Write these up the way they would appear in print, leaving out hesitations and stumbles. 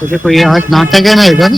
तुझे कोई आज नाटक है ना इधर?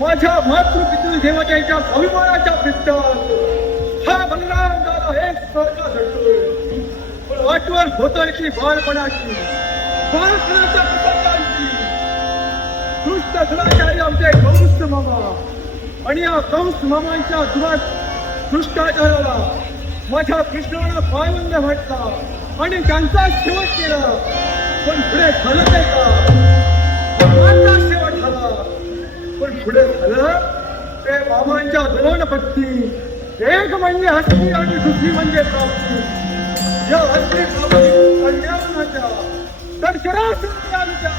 माझ्या मातृपितृ देवतेच्या अभिमानाच्या पित्तात हा बलराम दादा एक सारखा झटतोय. पण आठवण होतोय की बाळपणाची बाळपणाच्या प्रसंगांची. दुष्ट दुराचारी आमचे कंस मामा आणि या कंस मामांच्या दुष्टाचाराला माझ्या कृष्णाला पायबंद म्हटला आणि त्यांचा शेवट केला. पण पुढे झालं नाही का? माझा शेवट झाला. पण पुढे झालं ते मामांच्या दोन पत्नी, एक म्हणजे हस्ती आणि दुसरी म्हणजे प्राप्ती. या हस्ती कल्याणाच्या तर शरासंध्यांच्या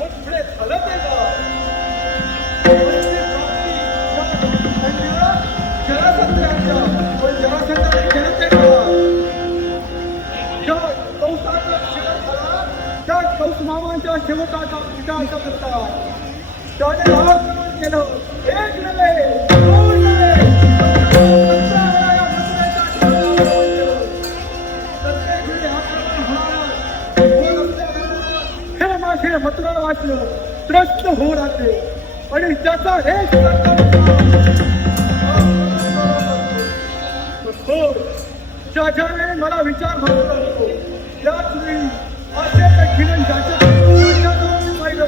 पण पुढे झालं ते का? जरासंध्यांच्या पण जरासंध्याने केलं ते का? कंस मामांच्या शेवटाचा पिटाचा करता त्याने राजकारण केलं. एक नव्हे, दोन नव्हे, हे माझे मत्र वाचलं त्रस्त होऊ लागले आणि त्याचा एक ज्याच्याने मला विचार होतो त्याच वेळी असे कठीण पाहिलं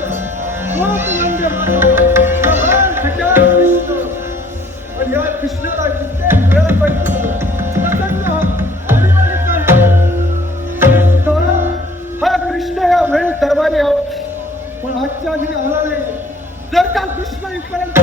आणि या कृष्णाला हा कृष्ण या वेळी दरबारी आहोत. पण आजच्या घरी आला नाही. जर का कृष्ण इथपर्यंत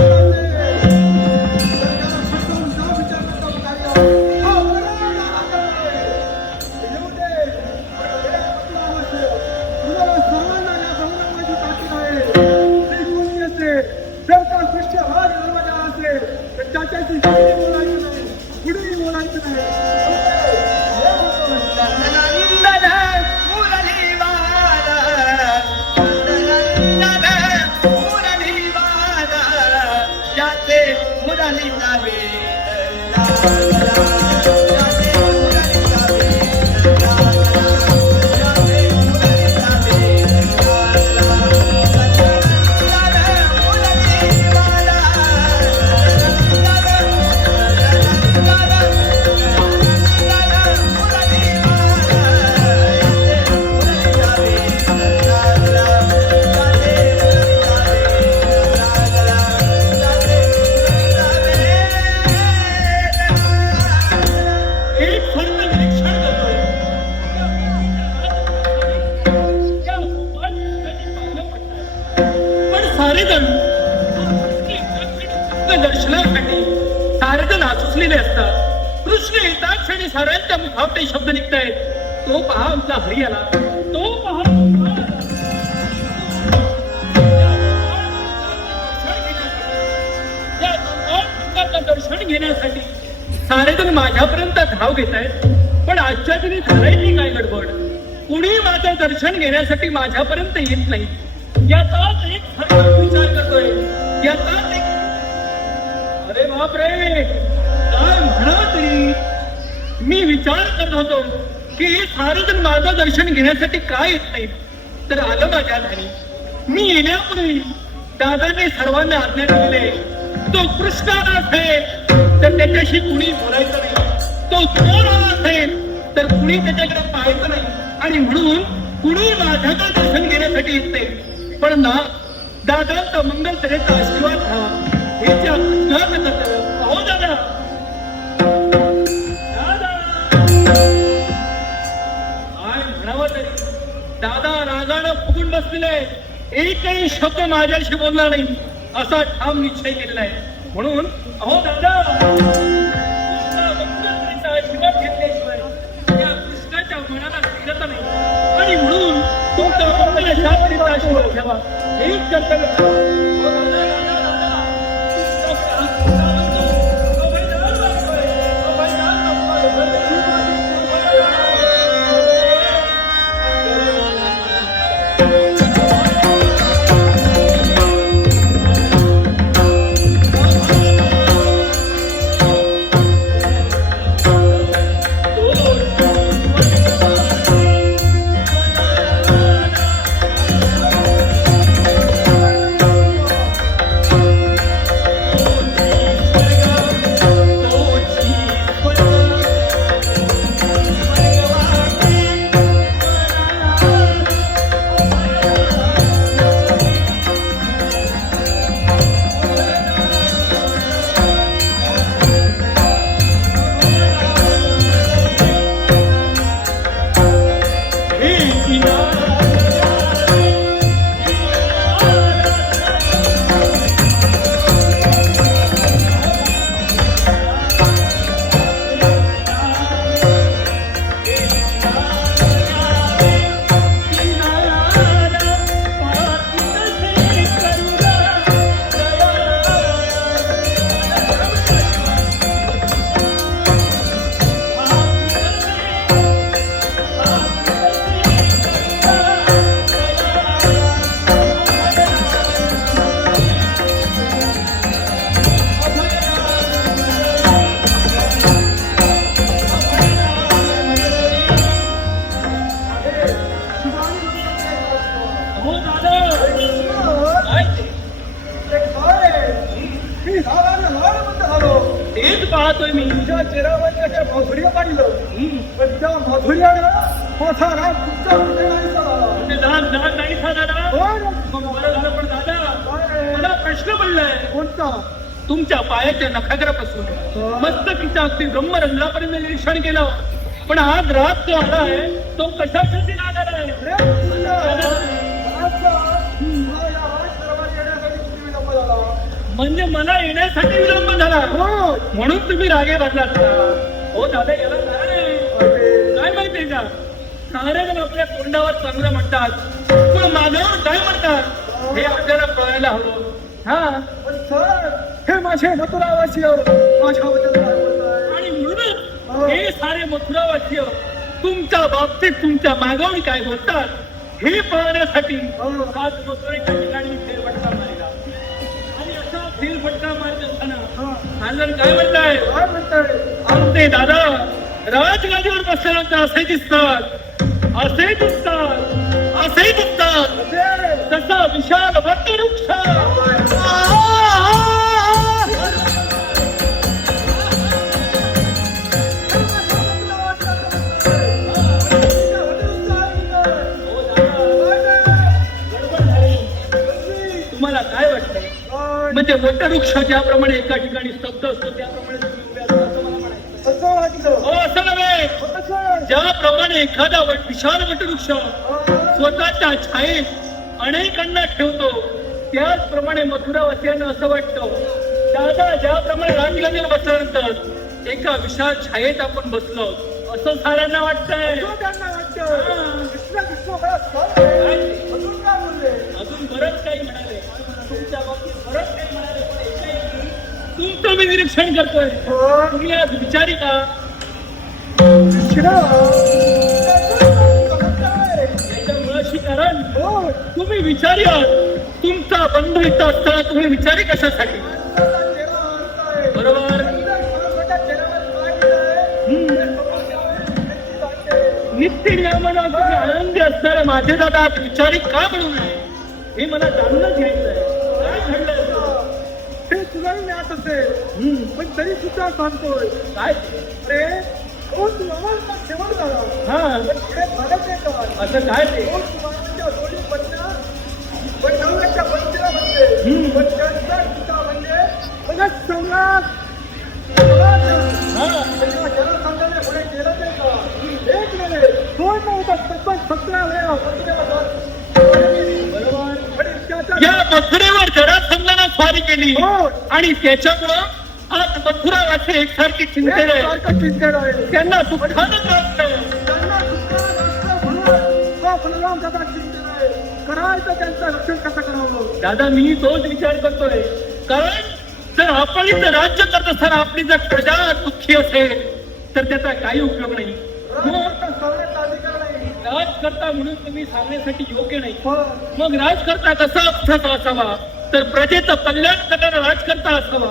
दर्शनासाठी सारेजण आसुसलेले असतात. कृष्ण एकाच क्षणी साऱ्यांच्या मुखावटे शब्द निघतायत. तो पहा आमचा हरी आला. तो पहा दर्शन घेण्यासाठी सारेजण माझ्यापर्यंत धाव घेत आहेत. पण आजच्या दिनी झालायची काय गडबड? कुणी माझं दर्शन घेण्यासाठी माझ्यापर्यंत येत नाही. याचाच एक विचार करतोय. याचाच एक अरे बापरे, काय म्हणा तरी मी विचार करत होतो की हे सारे जण माझं दर्शन घेण्यासाठी काय येत नाही, तर आलं माझ्या घरी. मी येण्यापूर्वी दादाने सर्वांना आज्ञा दिलेली, तो कृष्ण असेल तर त्याच्याशी कुणी बोलायचं नाही, तो गोड असेल तर कुणी त्याच्याकडे पाहायचं नाही, आणि म्हणून कुणी माझ्याकडे दर्शन घेण्यासाठी येत नाही. पण ना दादांचा मंगल तऱ्हेचा आशीर्वाद घ्यावा हे जे कृष्णाचं कर्तव्य. अहो दादा, काय म्हणावं तरी दादा रागानं फुगून बसलेले, एकही शब्द माझ्याशी बोलणार नाही असा ठाम निश्चय केलेला आहे. म्हणून अहो दादा, आशीर्वाद घेतल्याशिवाय या कृष्णाच्या मनाला फिरत नाही, आणि म्हणून तुमचा मंगलाचा आशीर्वाद घ्यावा हेच कर्तव्य. तेच पाहतोय मी. तुझ्या चेहऱ्यावर अशा माधुर्य पाहिलं, पण त्या माधुर्यानं माझा राग तुमचा हृदय नाही झाला. म्हणजे दाद नाही दादा. होय. मग बरं झालं. पण दादा, मला प्रश्न पडलाय. कोणता? तुमच्या पायाच्या नखाग्रापासून मस्तकीच्या अगदी ब्रह्मरंध्रापर्यंत निरीक्षण केलं, पण आज रात जो आला आहे तो कशासाठी आला आहे? रे, तुझ्या मनाचा तुला या आश्रमात येण्यासाठी किती विलंब झाला? म्हणजे मला येण्यासाठी विलंब झाला, हो. म्हणून तुम्ही रागे बदलात का? हो दादा, याला कारण आहे. काय माहितीये का, सारे जण आपल्या तोंडावर चांगलं म्हणतात, पण माझ्यावर काय म्हणतात हे आपल्याला कळायला हवं. हा, पण सर, हे माझे मथुरावासी माझ्याबद्दल काय बोलताय? आणि म्हणूनच हे सारे मथुरावासीय तुमच्या बाबतीत तुमच्या मागावणी काय बोलतात हे पाहण्यासाठी आज मथुरेच्या ठिकाणी फेरफटका मारला. आणि असा फेरफटका मारत असताना महाजन काय म्हणताय? काय म्हणताय? आमचे दादा राजगादीवर बसल्यानंतर असे दिसतात, असे दिसतात, असे दिसतात, तसा विशाल वटवृक्ष. तुम्हाला काय वाटतंय? म्हणजे वटवृक्ष ज्याप्रमाणे एका ठिकाणी स्तब्ध असतो त्याप्रमाणे तुम्ही उभे आहात असं मला म्हणायचं. असं वाटलं. हो, असं नव्हे. असं. ज्याप्रमाणे एखादा विशाल वटवृक्ष स्वतःच्या छायेत अनेकांना ठेवतो, त्याचप्रमाणे मथुरावासियांना असं वाटतं दादा ज्याप्रमाणे राजगादीवर बसल्यानंतर एका विशाल छायेत आपण बसलो असं साऱ्यांना वाटतंय. त्यांना वाटतं कृष्ण कृष्ण बरं अजून काय बोलले? अजून बरंच काही म्हणाले, तुमच्या बाबतीत बरंच काही म्हणाले, पण एकही तुमचं मी निरीक्षण करतोय. तुम्ही आज विचारी का? याच्या मुळाशी कारण तुम्ही विचारी आहात. तुमचा बंधू इथं असताना तुम्ही विचारी कशासाठी? बरोबर. वृत्ती नियमनात तुम्ही आनंदी असणारे माझे दादा आज विचारी का बनू नये हे मला जाणूनच घ्यायचं आहे. काय घडलंय असं? ते तुलाही ज्ञात असेल पण तरी सुद्धा सांगतोय. काय अरे तो तुम्हाला शेवट झाला हा पण पुढे झालंच नाही का? असं काय ते तो तुम्हाला दोन्ही पण नवऱ्याच्या बंदीला म्हणते पण त्यांचा पिता म्हणजे म्हणजे सम्राट हा जलसंधाने पुढे गेलं नाही का? एक वेळे दोन नव्हता तब्बल 17 वेळा बरोबर आणि त्याच्या या मथुरेवर जरासंधानं स्वारी केली हो. आणि त्याच्यामुळं आज मथुरा वासी एकसारखी चिंतेत आहे. सारखं चिंतेत आहे. त्यांना दुःखानं त्रासलंय. त्यांना दुसरा म्हणून तो बलराम दादा चिंतेत आहे. करायचं त्यांचं रक्षण कसं करावं? दादा मी तोच विचार करतोय कारण जर आपण इथं राज्य करत असताना आपली जर प्रजा दुःखी असेल तर त्याचा काही उपयोग नाही. राजकर्ता सांगण्याचा अधिकार नाही. राजकर्ता म्हणून तुम्ही सांगण्यासाठी योग्य नाही. पण मग राजकर्ता कसा असावा तर प्रजेचं कल्याण करणारा राजकर्ता असावा.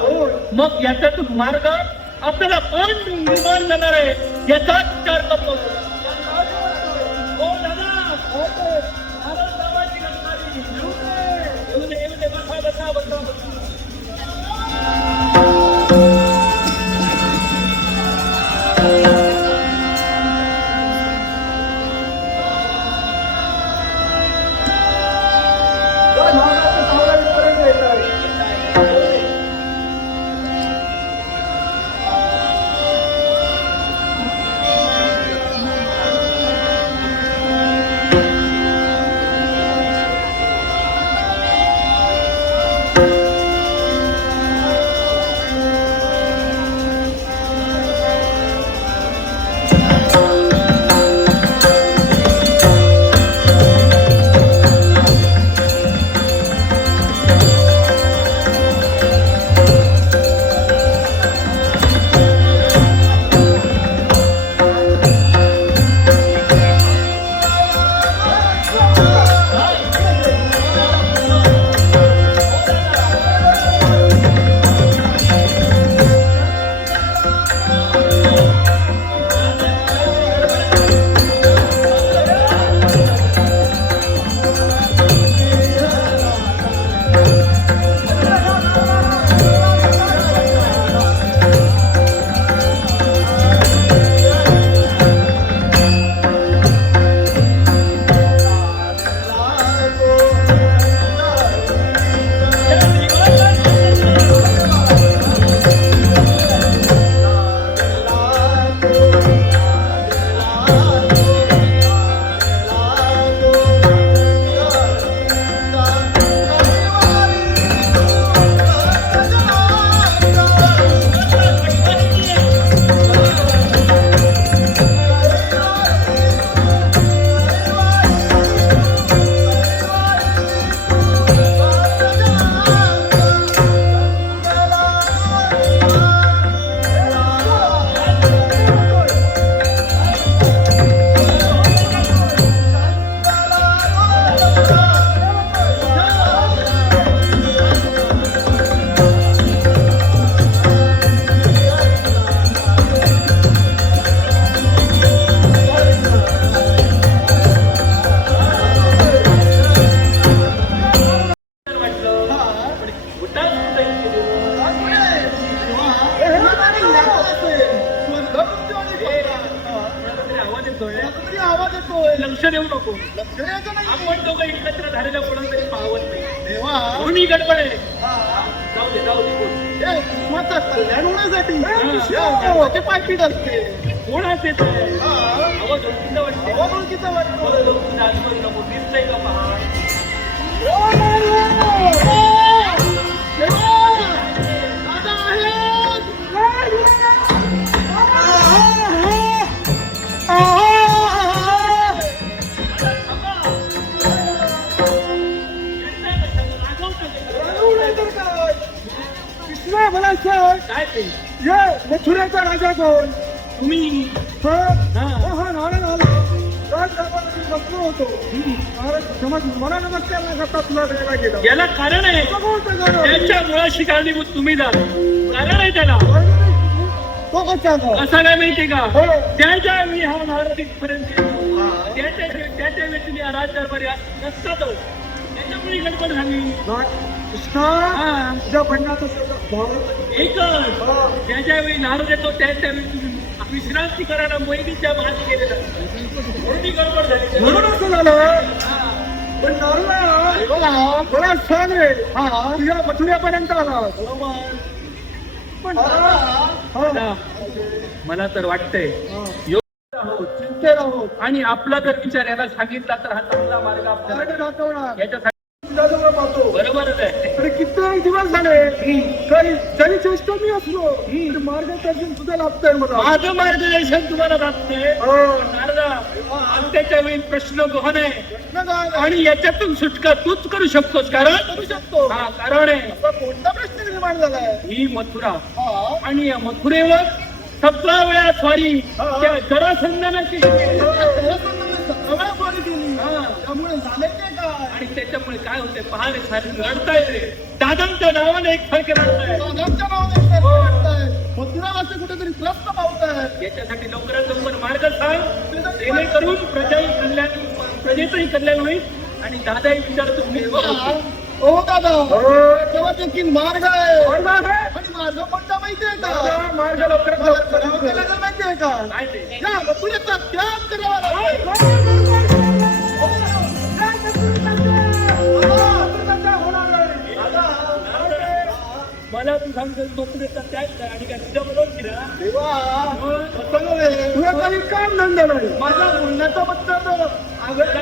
मग याच्यातून मार्ग आपल्याला कोण निर्माण करणार आहे याचा विचार करतो. हो दादा आनंदरावाची गंगारी. येऊ दे बसा. महाराष्ट्र सावरावीपर्यंत येत आहे. आवाज येतोय लक्ष देऊ नको. आपण दोघं एकत्र झालेलं कोणाला तरी पाहत नाही. कोणी गडबड आहे. जाऊ दे बोल. कल्याण होण्यासाठी पायपीट असते. कोणाच येत आहे आवाज ओळखीचा वाटतो. नको दिसतंय का पहा. मला सांग काय ते ये मथुरेचा राजा कोण? तुम्ही नारायण आला राजकारणामध्ये बसलो होतो. समज मला नमस्कार न करता तुला द्यायला गेला. याला कारण आहे. त्याच्या मुळाशी कारणीभूत तुम्ही जा. कारण आहे त्याला. तो कसा असं काय माहितीये का त्याच्या मी हा महाराज इथपर्यंत त्याच्या व्यक्तीने राजदरबारी नसतातच त्याच्यामुळे गडबड झाली. कृष्णा हा. तुझ्या म्हणण्याचं सगळं भाव एकच ज्याच्या वेळी नारद येतो त्यावेळी विश्रांती करायला मोहिनीच्या मागे गेलेला म्हणून ही गडबड झाली. म्हणून असं झालं. हा. पण नारदा मला सांग रे, तुझ्या मथुऱ्यापर्यंत आला पण आता मला तर वाटतंय चिंतेत आहोत. आणि आपला जर विचार याला सांगितला तर हा चांगला मार्ग आपल्याला मार्ग दाखवणार. याच्यासाठी तुझ्याजवळ पाहतो. बरोबरच आहे. तरी कित्येक दिवस झाले जरी चेष्टा मी असलो तरी मार्गदर्शन सुद्धा लागतंय मला. माझं मार्गदर्शन तुम्हाला लागतंय. हो. नारदा आमच्याच्या वेळी प्रश्न गहन आहे प्रश्न काय? आणि याच्यातून सुटका तूच करू शकतोस. कारण करू शकतो. हा कारण आहे असा कोणता प्रश्न निर्माण झालाय? ही मथुरा हा. आणि या मथुरेवर 17 वेळा स्वारी त्या जरासंधानं केली. सगळ्या स्वारी केली. त्यामुळे झाले ते काय? आणि त्याच्यामुळे काय होते पहाडे सारे रडताय रे. दादांच्या नावाने एक फरक रडताय. दादांच्या नावाने एक सर्व वाटतंय. मथुरावासी कुठेतरी त्रस्त पावताय. याच्यासाठी लवकरात लवकर मार्ग सांग जेणेकरून प्रजेचंही कल्याण होईल आणि दादाही विचारतो तुम्ही ओ दादा, तेव्हा देखील मार्ग आहे. आणि मार्ग कोणता माहितीये का? मार्ग लवकरात लवकर करावं लागेल माहितीये का? काय ते या मथुरेचा त्याग करावा लागेल. मला तू सांगतो नोकरीचा त्याग कर आणि काय तुझ्या बरोबर फिरा. तुला काही काम धंदा नाही. माझा बोलण्याचा मतलब त्याला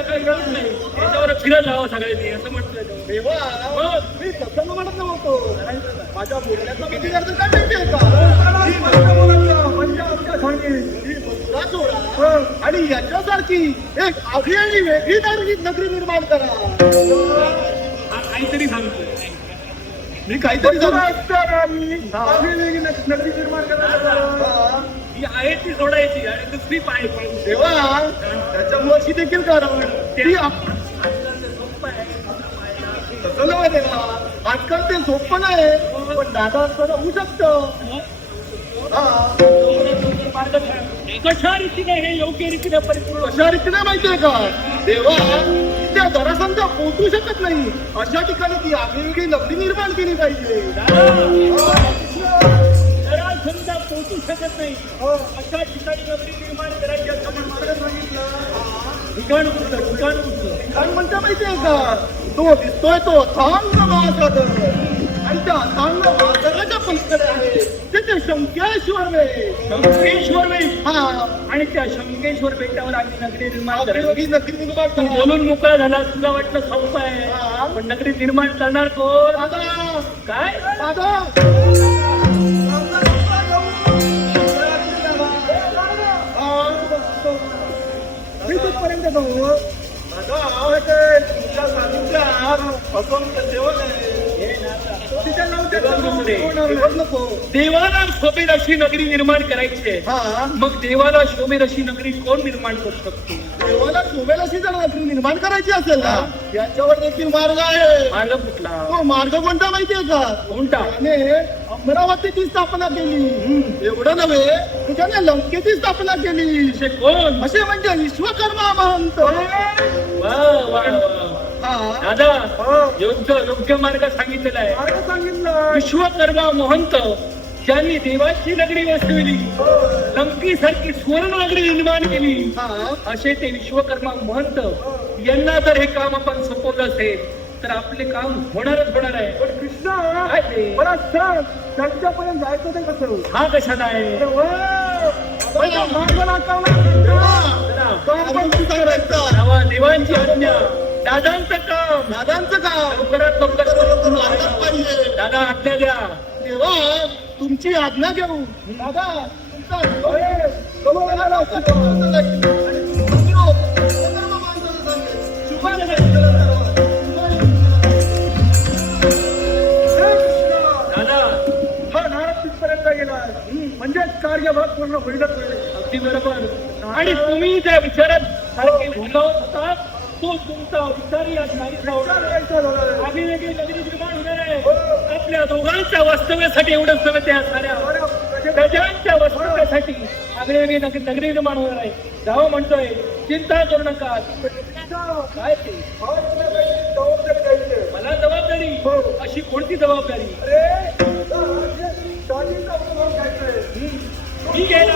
काही गरज नाही. याच्यावर फिरत राहावं सगळ्यांनी असं म्हटलं देवा, मी तसं म्हणत नव्हतो. माझ्या बोलण्याचा किती अर्थ काय माहितीये का? ही माझ्या मुलांना म्हणजे आमच्या सांगेल ही मथुरा सोडा आणि याच्यासारखी एक आगळी आणि वेगळी नगरी निर्माण करा. काहीतरी सांगतो. मी काहीतरी नगरी निर्माण करा. ही आहे ती सोडायची आणि दुसरी पाय पाहिजे. देवा, त्याच्यामुळे अशी देखील कारण ती तसं नव्हे देवा. आजकाल ते सोपं नाही पण दादा असताना होऊ शकतं. कशा रीतीने हे योग्य रीतीने परिपूर्ण अशा रीतीने माहितीये का देवा, त्या जरासंधा पोहोचू शकत नाही अशा ठिकाणी ती आगळीवेगळी नगरी निर्माण केली पाहिजे. समजा पोहोचू शकत नाही अशा ठिकाणी नगरी निर्माण करायची असं मला सांगितलं. ठिकाण कुठलं ठिकाण म्हणता माहितीये का? तो दिसतोय तो अथांग महासागर आणि त्या अथांग महासागराच्या पलीकडे आहे तिथे शंकेश्वर शंकेश्वर हा. आणि त्या शंकेश्वर बेटावर आम्ही नगरी निर्माण आगळीवेगळी नगरी निर्माण तू करा. बोलून मोकळा झाला तुला वाटलं सोपं आहे पण नगरी निर्माण करणार कोण? दादा, काय दादा, मी तिथपर्यंत जाऊ. देवाला शोभेल अशी नगरी निर्माण करायची आहे. मग देवाला शोभेल अशी नगरी कोण निर्माण करू शकतो? देवाला शोभेल अशी जर नगरी निर्माण करायची असेल ना याच्यावर देखील मार्ग आहे. मार्ग कुठला? तो मार्ग कोणता माहितीये का? कोणता? त्याने अमरावतीची स्थापना केली. एवढं नव्हे तर त्याने लंकेची स्थापना केली. असे कोण? असे म्हणजे विश्वकर्मा महंत. वा वा दादा योग्य मार्ग सांगितलेला आहे. मार्ग सांगितलं. विश्वकर्मा महंत ज्यांनी देवाची नगरी वसविली लंकेसारखी सुवर्ण नगरी निर्माण केली असे ते विश्वकर्मा महंत यांना जर हे काम आपण सोपवलं असेल तर आपले काम होणारच होणार आहे. पण कृष्णा, काय ते? मला सांग त्यांच्यापर्यंत जायचं ते कसं? हा कशाला आहे? मार्ग नाकारला. तेव्हा देवांची आज्ञा दादांचं काम लवकरात लवकर पाहिजे. दादा आज्ञा द्या. तेव्हा तुमची आज्ञा घेऊ. दादा, दादा हा नारद तिथपर्यंत गेला म्हणजेच कार्यभाग पूर्ण होईलच होईल. अगदी बरोबर. आणि तुम्ही त्या विचारात सारखे गुंतवत होता तो तुमचा विचारही आज नाही ठेवणार. आम्ही वेगळी नगरी निर्माण होणार आहे. आपल्या दोघांच्या वास्तव्यासाठी एवढंच नव्हे त्या साऱ्या प्रजांच्या वास्तव्यासाठी आगळी वेगळी नगरी निर्माण होणार आहे. जावं म्हणतोय, चिंता करू नका. काय ते? मला जबाबदारी? अशी कोणती जबाबदारी? ठीक आहे ना.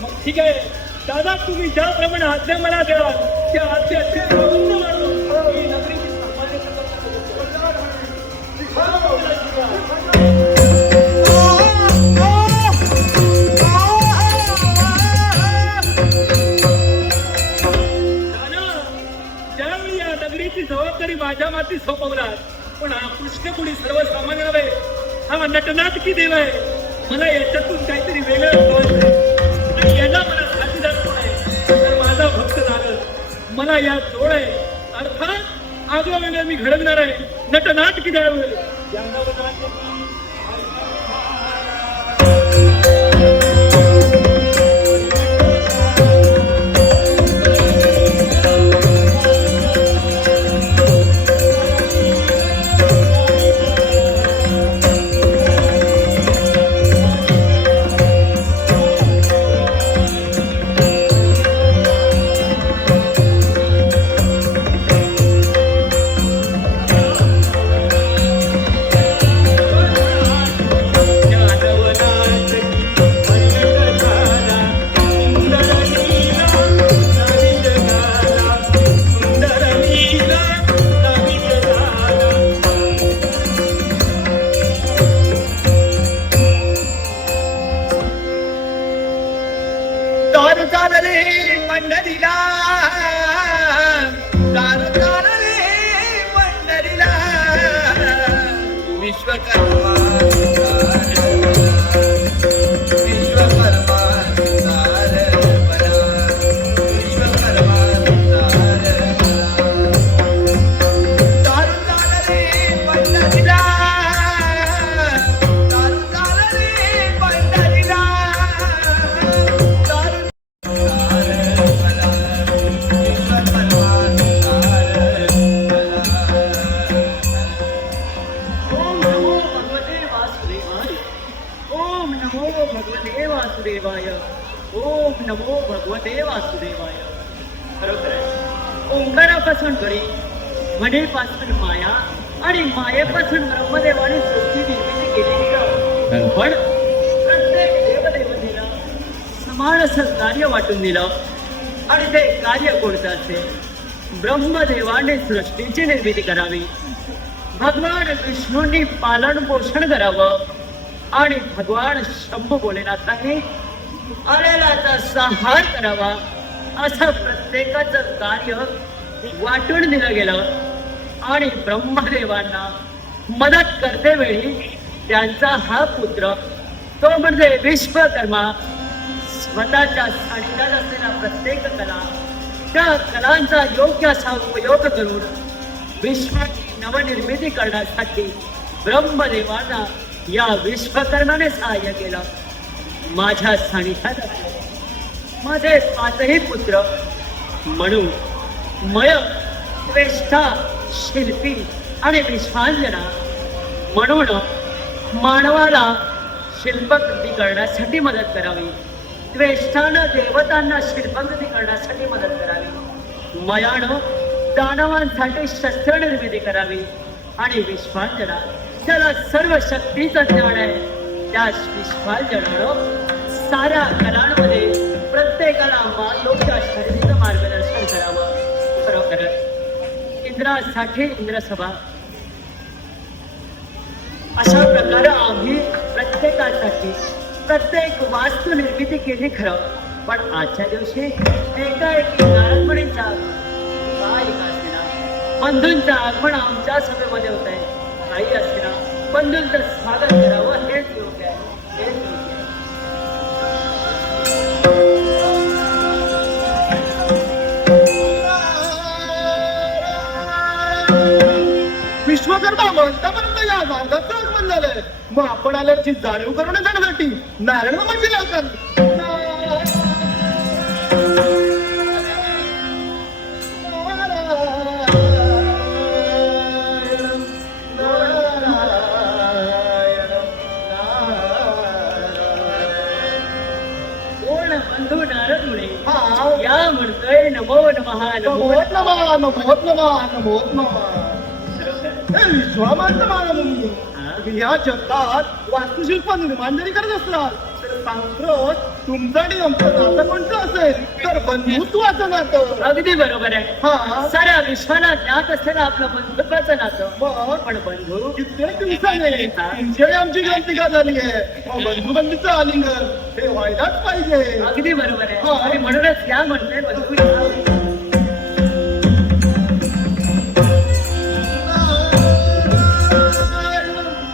मग ठीक आहे दादा, तुम्ही ज्याप्रमाणे आज्ञा मला द्याल त्या आज्ञेचे प्रबंध मानून ही नगरीची सामान्य ज्यावेळी या नगरीची जबाबदारी माझ्या माती सोपवणार, पण हा कृष्णकुडी सर्वसामान्य नव्हे, हा नटनाटकी देव आहे. मला याच्यातून काहीतरी वेगळं कळायचंय आणि याला मला साथीदार कोण आहे तर माझा भक्त नारद मला या जोड आहे. अर्थात आगळं वेगळं मी घडवणार आहे, नटनाटकी द्यावे. पंढरीला दार रे पंढरीला विश्वकर्मा विश्वकर्मा विश्वकर्मा दार रे पंढरीला दार रे पंढरीला ओम नमो भगवते वासुदेवाय. खरोखर ओंकारापासून गरी, म्हणेपासून माया आणि मायेपासून ब्रह्मदेवाने सृष्टी निर्मिती केलेली का? पण प्रत्येक देवदेवतेला समान असं कार्य वाटून दिलं आणि ते कार्य कोणतं असेल? ब्रह्मदेवाने सृष्टीची निर्मिती करावी, भगवान विष्णूंनी पालन पोषण करावं आणि भगवान शंभू भोलेनाथांनी आलेल्याचा संहार करावा, असं प्रत्येकाचं कार्य वाटून दिलं गेलं. आणि ब्रह्मदेवांना मदत करते वेळी त्यांचा हा पुत्र, तो म्हणजे विश्वकर्मा, स्वतःच्या सानिध्यात असलेल्या प्रत्येक कला, त्या कलांचा योग्य असा उपयोग करून विश्वाची नवनिर्मिती करण्यासाठी ब्रह्मदेवांना या विश्वकर्माने सहाय्य केलं. माझ्या सानिध्यात माझे पाचही पुत्र म्हणून मय, श्रेष्ठा, शिल्पी आणि विश्वांजना म्हणून मानवाला शिल्पकृती करण्यासाठी मदत करावी, श्रेष्ठानं देवतांना शिल्पकृती करण्यासाठी मदत करावी, मयानं दानवांसाठी शस्त्र निर्मिती करावी आणि विश्वांजना त्याला सर्व शक्तीचं ज्ञान आहे. त्या विश्वांजनानं साऱ्या कलांमध्ये प्रत्येकाला योग्य शैलीचं मार्गदर्शन करावं. खरोखर इंद्रासाठी इंद्रसभा अशा प्रकारे आम्ही प्रत्येकासाठी प्रत्येक वास्तू निर्मिती केली खरं, पण आजच्या दिवशी एकाएकी नारदमुनींचा काही असेना, बंधूंचं आगमन आमच्या सभेमध्ये होत आहे. काही असेना, बंधूंचं स्वागत करावं हेच योग्य आहे, हेच योग्य आहे. विश्वकर्मा म्हणतापर्यंत या मार्गाचं आगमन झालंय. मग आपण आल्याची जाणीव करून जाण्यासाठी नारायण मामाची लावतात. बंधू नारद मुळे हा नमोत नमा नमोत नमा नमोत नमा. हे विश्वामात्र महामुनी, तुम्ही या जगात वास्तुशिल्प निर्माण जरी करत असलात तर सांप्रत तुमचं आणि आमचं नातं कोणतं असेल तर बंधुत्वाचं नातं. अगदी बरोबर आहे. हा साऱ्या विश्वाला ज्ञात असलेलं आपलं बंधुत्वाचं नातं. मग पण बंधू कित्येक दिवसाने तुमच्याकडे आमची ग्रंथिका झाली आहे. मग बंधुबंधूचं आलिंगन हे व्हायलाच पाहिजे. अगदी बरोबर आहे. हा. आणि म्हणूनच या म्हणते बंधू या.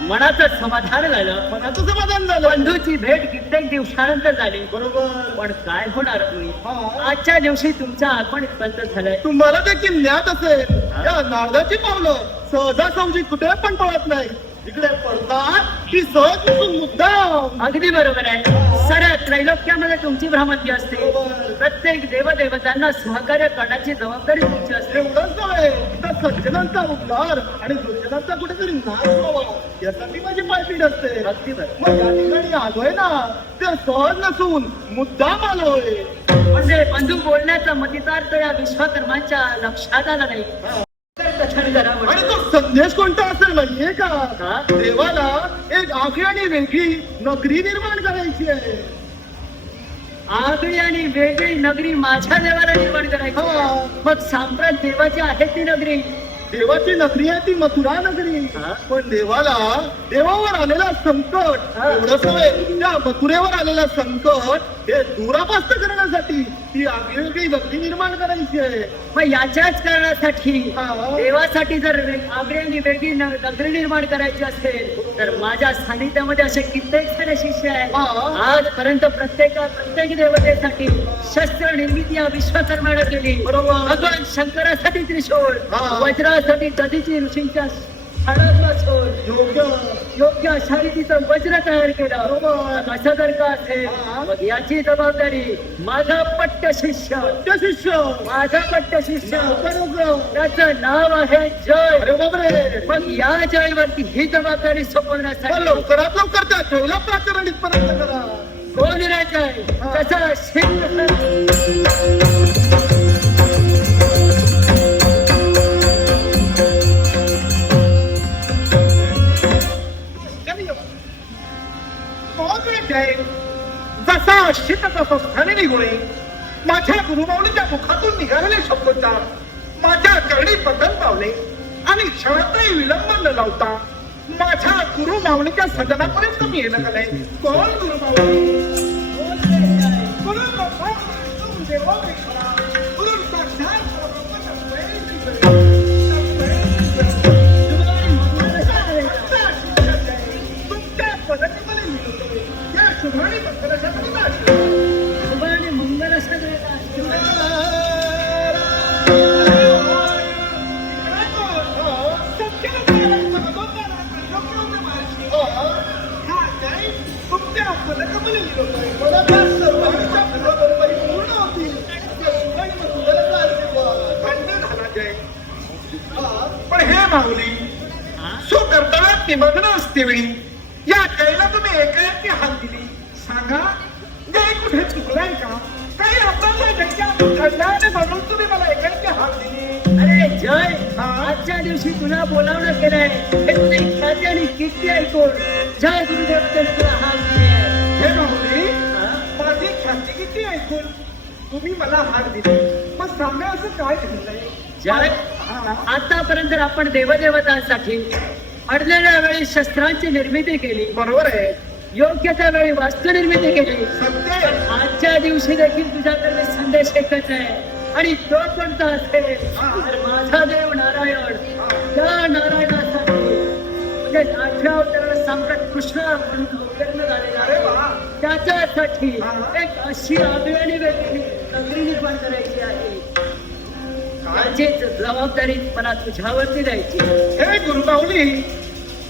मनाचं समाधान झालं. मनाचं समाधान झालं. बंधूची भेट कित्येक दिवसानंतर झाली. बरोबर. पण काय होणार तुम्ही हा. आजच्या दिवशी तुमचं आगमन बंद झालंय. तुम्हाला देखील ज्ञात असेल या नारदाची पावलं सहजासहजी कुठे पण पळत नाही. इकडे पडतात ती सहज नसून मुद्दाम. अगदी बरोबर आहे. साऱ्या त्रैलोक्यामध्ये तुमची भ्रामती असते. प्रत्येक देवदेवतांना सहकार्य करण्याची जबाबदारी तुमची असते. एवढंच नव्हे तर सज्जनांचा उद्धार आणि दुर्जनांचा कुठेतरी नाश व्हावा यासाठी माझी पायपीट असते. अगदी बरोबर. मग या ठिकाणी आलोय ना ते सहज नसून मुद्दाम आलोय. म्हणजे बंधू बोलण्याचा मतितार्थ या विश्वकर्मांच्या लक्षात आला नाही. तर कशाने जरा आणि म्हणतो. तो संदेश कोणता असेल माहितीये का? का? देवाला एक आगळी आणि वेगळी नगरी निर्माण करायची आहे. आगळी आणि वेगळी नगरी माझ्या देवाला निर्माण करायची. हा. मग सांप्रत देवाची आहे ती नगरी. देवाची नगरी आहे ती मथुरा नगरी. हा. पण देवावर आलेला संकट हा. एवढंच नव्हे त्या मथुरेवर आलेलं संकट हे दुरापास्त करण्यासाठी ती आगळी नगरी निर्माण करायची आहे. मग याच्याच कारणासाठी हा. देवासाठी जर आगळी आणि वेगळी नगरी निर्माण करायची असेल तर माझ्या सानिध्यामध्ये असे कित्येक सारे शिष्य आहेत. हा. आजपर्यंत प्रत्येक देवतेसाठी शस्त्र निर्मिती या विश्वकर्माने केली. बरोबर. भगवान शंकरासाठी त्रिशूळ, हा. वज्रासाठी दधीची ऋषींच्या हाडाचा शोध, योग्य अशा रीतीचं वज्र तयार केलं. बरोबर. असं जर का असेल हा. मग याची जबाबदारी माझा पट्ट शिष्य, ते शिष्य माझा पट्ट शिष्य बरोबर. त्याचं नाव आहे जय. अरे बापरे. मग या जयवरती ही जबाबदारी पण सोपवण्यासाठी लवकरात लवकर त्या ठेवला प्रकरण इथपर्यंत करा. कोण राजा आहे हा. कसा जसा शीत तसा स्थानी निघोळे माझ्या गुरुमाऊलीच्या मुखातून निघालेले शब्दोच्चार माझ्या चरणी बदल पावले आणि क्षणातही विलंब न लावता माझ्या गुरुमाऊलीच्या सदनापर्यंत मी येणं झालंय. कोण गुरुमाऊली? तुमच्या पदकीमध्ये मिळतो या सुधारणी पत्रासाठी मंगल तुमच्या पदकामध्ये पूर्ण होतील. पण हे माऊली सुकर्तव्यात निमग्न असते वेळी या जयला तुम्ही एकाएकी हात दिली. सांगा जय कुठे चुकलाय का? काही आपल्याला घडल्याने म्हणून तुम्ही मला एकाएकी हात दिली. अरे जय, आजच्या दिवशी तुला बोलावणं केलंय हे तुझी ख्याती आणि कीर्ती ऐकून जय गुरुदेव तुला हात दिले. हे माऊली माझी ख्याती किती ऐकून तुम्ही मला हात दिली. मग सांगा असं काय घडलंय? जय, आतापर्यंत आपण देवदेवतांसाठी अडलेल्या वेळी शस्त्रांची निर्मिती केली. बरोबर आहे. योग्य त्या वेळी वास्तू निर्मिती केली. सत्य. आजच्या दिवशी देखील तुझ्याकडे संदेश एकच आहे आणि तो कोणता असेल तर माझा देव नारायण. त्या नारायणासाठी म्हणजे 8व्या अवताराला सम्राट कृष्ण म्हणून अवतरण झालेला अरे आहे. वा. त्याच्यासाठी एक अशी आगळी आणि वेगळी नगरी निर्माण करायची आहे. याची जबाबदारी मला तुझ्यावरती द्यायची. हे गुरुमाऊली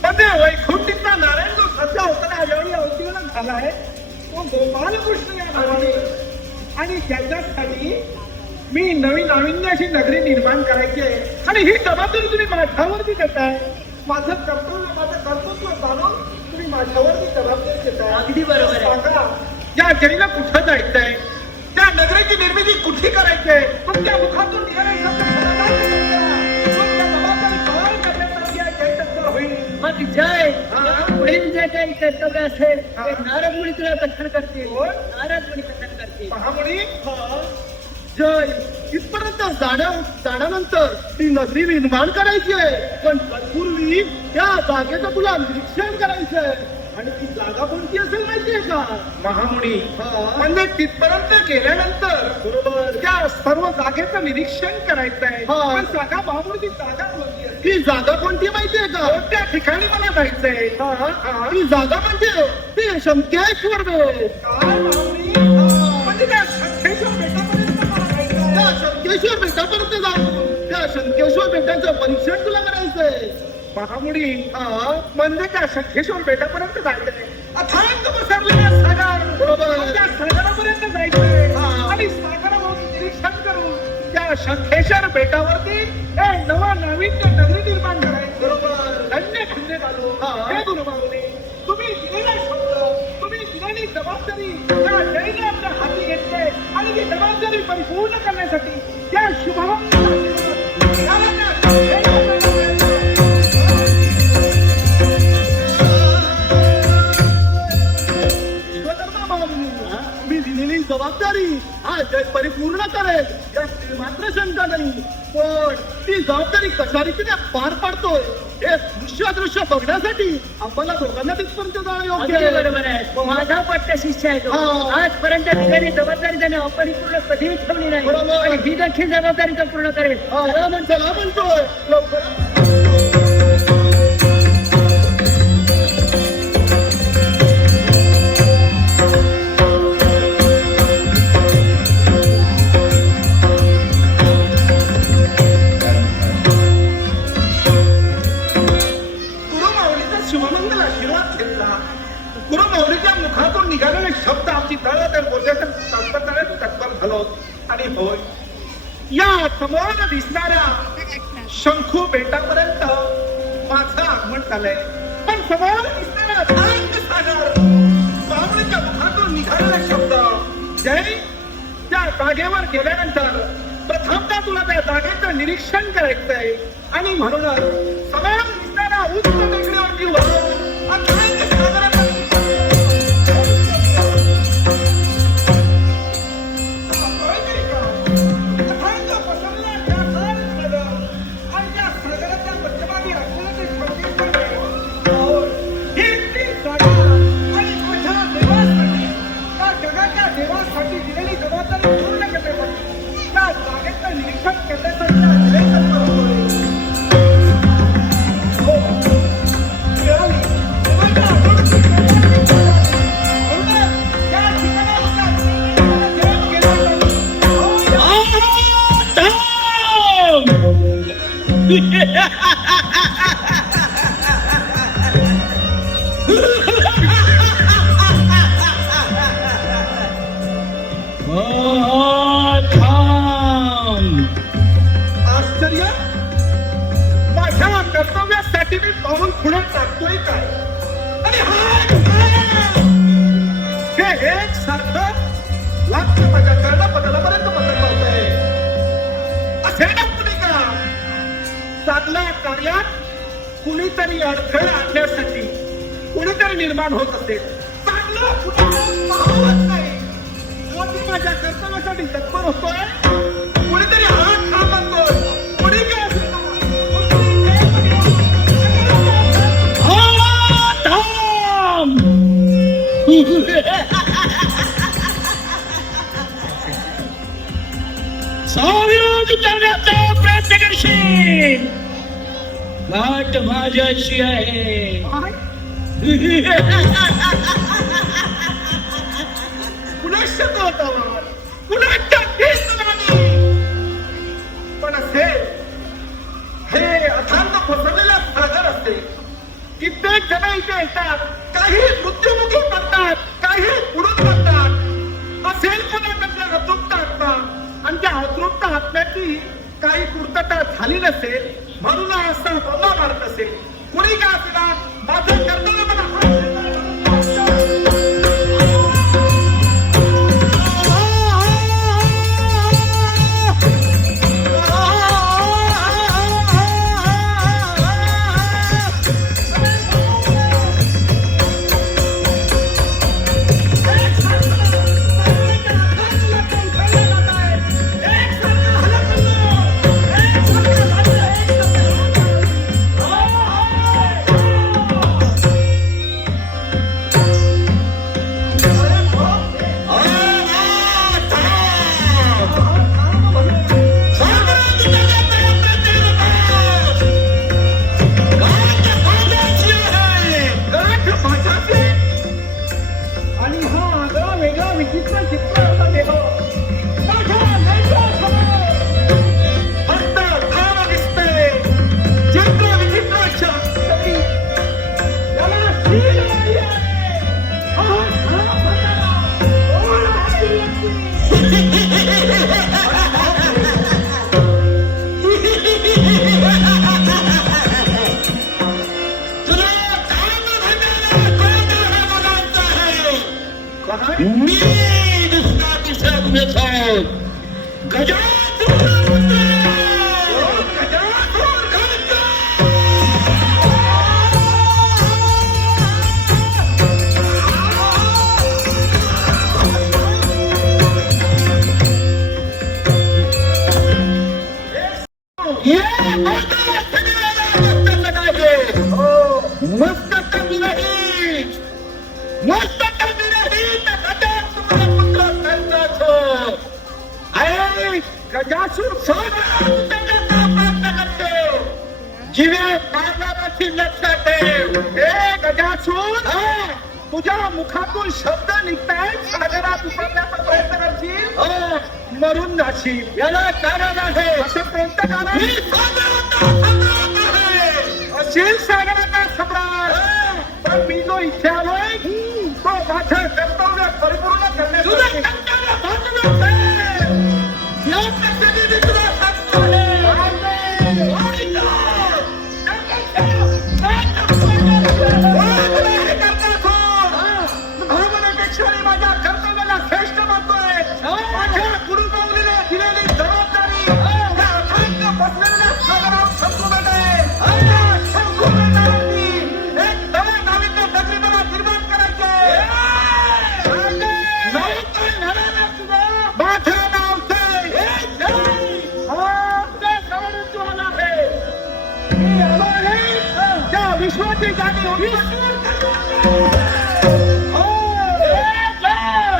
मध्ये वैकुंठीचा नारायण जो सध्या होता यावेळी अवतीर्ण झाला आहे तो गोपालकृष्ण या नावाने आणि त्याच्यासाठी मी नवीन नाविन्याची नगरी निर्माण करायची आहे आणि ही जबाबदारी तुम्ही माझ्यावरती देताय. माझं कर्तृत्व जाणून तुम्ही माझ्यावरती जबाबदारी देताय. अगदी बरोबर आहे. सांगा या जैला कुठं जायचंय? त्या नगरीची निर्मिती कुठे करायची आहे तुमच्या मुखातून निघालेले शब्द समाधान देतात. तुमच्या जबाबदारी कव्हर करण्यासाठी आहे, जय सत्कार होईल. मग जय पुढील जे काही कर्तव्य असेल ते नारद मुनी तुला कथन करतील. होय? नारद मुनी कथन करतील. महामुनी जय इथपर्यंत जाण्यानंतर ती नगरी निर्माण करायची आहे, पण तत्पूर्वी त्या जागेचं तुला निरीक्षण करायचं आहे. आणि ती जागा कोणती असेल माहितीये का? महामुनी हा. म्हणजे तिथपर्यंत गेल्यानंतर बरोबर. त्या सर्व जागेचं निरीक्षण करायचं आहे. हा. पण जागा महामुनी जागा कोणती आहे? ती जागा कोणती माहितीये का? कोणत्या ठिकाणी मला जायचंय? हा. ती जागा म्हणजे ती शंकेश्वर बेट. काय महामुनी? म्हणजे त्या शंखेश्वर बेटापर्यंत मला जायचंय. त्या शंकेश्वर बेटापर्यंत जाऊन त्या शंकेश्वर बेटाचं परीक्षण तुला करायचंय. महामुनी हा. म्हणजे त्या शंखेश्वर बेटापर्यंत जायचंय. अथांग पसरलेला सागर. बरोबर. त्या सागरापर्यंत जायचंय. हा. आणि सागरावर निरीक्षण करून त्या शंखेश्वर बेटावरती एक नवा नाविन्य नगरी निर्माण करायचं. बरोबर. धन्य धन्य झालो. हा. हे गुरुमाऊली, तुम्ही दिलेला शब्द, तुम्ही दिलेली जबाबदारी त्या जैने आपल्या हाती घेतले आणि ही जबाबदारी परिपूर्ण करण्यासाठी त्या मी दिलेली जबाबदारी हा जग परिपूर्ण करेल यात मात्र शंका नाही. पण ती जबाबदारी कशा रीतीने पार पाडतोय हे दृश्य बघण्यासाठी आम्हाला दोघांना तिथपर्यंत जाणं योग्य अगदी आहे. बरोबर आहे. माझा पट्टा शिष्य आहे तो. हा. आजपर्यंत दिलेली जबाबदारी त्याने अपरिपूर्ण कधीही ठेवली नाही. बरोबर. आणि ही देखील जबाबदारी तो पूर्ण करेल. हा म्हणतोय लवकर. गुरुमाऊलीचा शिवमंगल आशीर्वाद घेतला. गुरुमाऊलीच्या मुखातून निघालेले शब्द आमची तळतळ बोलण्याचं तत्पर तत्पर झालो. आणि होय, या समोर दिसणाऱ्या शंखू बेटापर्यंत माझं आगमन झालंय. पण समोर दिसणारा अथांग सागर, माऊलीच्या मुखातून निघालेले शब्द जय, त्या जागेवर गेल्यानंतर प्रथमतः तुला त्या जागेचं निरीक्षण करायचंय. आणि म्हणूनच समोर दिसणाऱ्या उच्च टेकडीवरती वळून अथांग सागरात अथांग पसरलेला त्या अथांग सागर आणि त्या सागराच्या मध्यभागी असलेलं ते शंखेश्वर बेट, ही ती जागा आणि माझ्या देवासाठी, त्या जगाच्या देवासाठी दिलेली जबाबदारी पूर्ण करण्यासाठी त्या जागेचं निरीक्षण करण्यासाठी त्या दिलेलं बरोबर. हो, मिळाली. माझ्या आवडीची म्हणून त्या ठिकाणाला देव गेला. आश्चर्य, माझ्या कर्तव्यासाठी मी पाऊल पुढे टाकतोय काय? आणि हे एक सारखं वाक्य माझ्या कर्णपटलापर्यंत बदल पावतंय. असे नसते का? चांगल्या कार्यात कुणीतरी अडथळे आणण्यासाठी कुणीतरी निर्माण होत असेल. चांगलं कुठं पाहत नाही. मोठी माझ्या कर्तव्यासाठी तत्पर होतोय. कुणीतरी हात थांबवतोय. कुणी काय स्वाविरोध करण्याचा प्रयत्न करशील. गाठ माझ्याशी आहे. कुणाच्या तोटावर, कुणाच्या ठेचणाने. पण असे हे अथांग पसरलेला सागर असते. कित्येक जण इथे येतात, काही मृत्युमुखी पडतात, काही बुडून पडतात. असेल पण त्यांच्या अतृप्त आत्मा, आणि त्या अतृप्त आत्म्याची काही पूर्तता झाली नसेल म्हणून असा बोला मारत असेल. कुणी का असेना माझं कर्तव्य मला मी दुसरा तिसरा गुन्हेगार गजासूर जीवे मारणाची लक्षात ठेव. ए गजासूर, तुझ्या मुखातून शब्द निघतायत सागरात उतरण्याचा प्रयत्न करशील, मरून जाशील. याला कारण आहे. असं कोणतं कारण? मी सागराचा सम्राट आहे. असेल सागराचा सम्राट, पण मी जो इथे आलोय तो माझं कर्तव्य परिपूर्ण तुझं करण्यासाठी. कर्तव्य बाजूलाच आहे. याच्यासाठी मी तुला सांगतो माझ्या कर्तव्याला श्रेष्ठ मानतोय. माझ्या गुरुगौरीने दिलेली जबाबदारी त्या अथांग पसरलेल्या सागरावर संपूर्ण आहे. त्या संपूर्ण नावाची एक नव्या नाविन्य नगरीला निर्माण करायचे. नाही पण घराला तुझं माझं नाव ते. तुझ्या जवळून तू आला आहे. मी आलो आहे त्या विश्वाची जाणीव होती.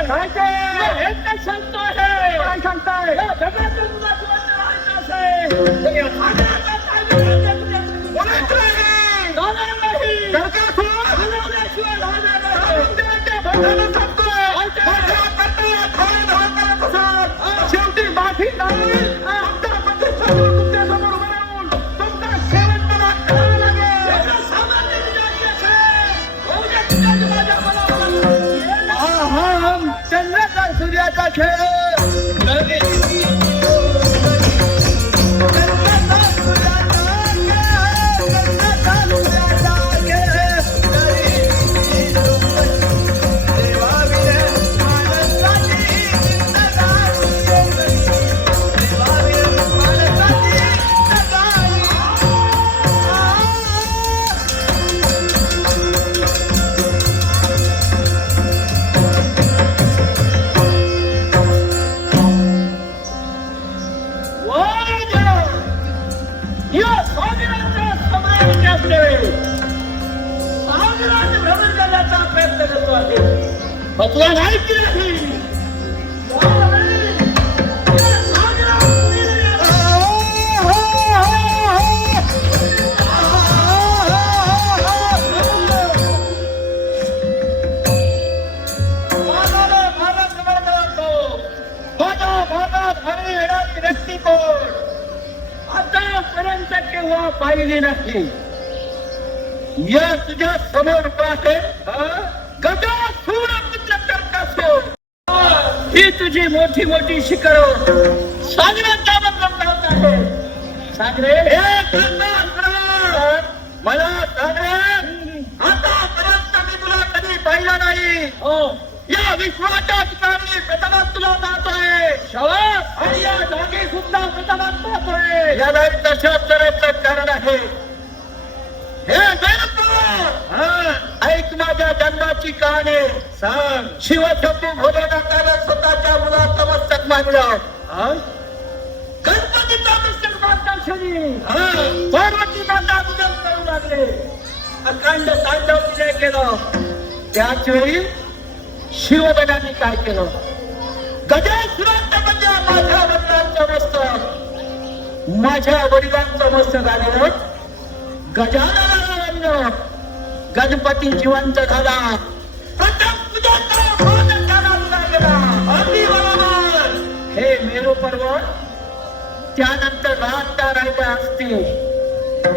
काय ते? एकच सांगतो आहे. काय सांगताय? या जगातून तुला जिवंत राहायचं असेल. या सागराचा कायदा तुझ्या बोलायचं नाही. राहणार नाही. गजासूर, हलवल्याशिवाय राहणार नाही. त्या बंधानं सांगतोय. माझ्या कर्तव्यात खरं धाव करत असाल. शेवटी माझी नावे तुमच्या प्रतिष्ठेवर तुमच्यासमोर उभं राहून तुमचा शेवट मला करावा लागेल. एवढं सामान्य विचार असेल. उद्या तुझ्या माझ्या मनावर येईल. अहं चंद्राचा सूर्याचा खेळ. तुला नाही की नाही. व्यक्ती कोण? आतापर्यंत केव्हा पाहिली नाही. या तुझ्या समोर पाहते गजासूर पुत्र कर्कासूर. ही तुझी मोठी मोठी शिखरं सागराच्या बंधनात आहे. सागरे हे कर्कासूर, मला सागरे आतापर्यंत मी तुला कधी पाहिलं नाही. या विश्वाच्या ठिकाणी प्रथमच तुला पाहतोय. शाबास. आणि या जागी सुद्धा प्रथमच पाहतोय. याला तशाच तऱ्हेचं कारण आहे. हे ऐक माझ्या जन्माची कहाणी सांग. शिवशंभू भोलेनाथाला स्वतःच्या मुलात नमस्तक मानलं. गणपतीचा मस्तक मागण्याक्षणी पार्वती माता पूजन करू लागले. अखंड तांडव विजय केलं. त्याच वेळी शिवगणाने काय केलं? गजासुरांत म्हणजे माझ्या वडिलांचं मस्तक, माझ्या वडिलांचं मस्तक आलेलं गजाननाला आणलं. गणपती जिवंत झाला. प्रथम पूजाचा मान त्याला गेला. अगदी बरोबर. हे मेरू पर्वत त्यानंतर राहता राहिल्या असतील.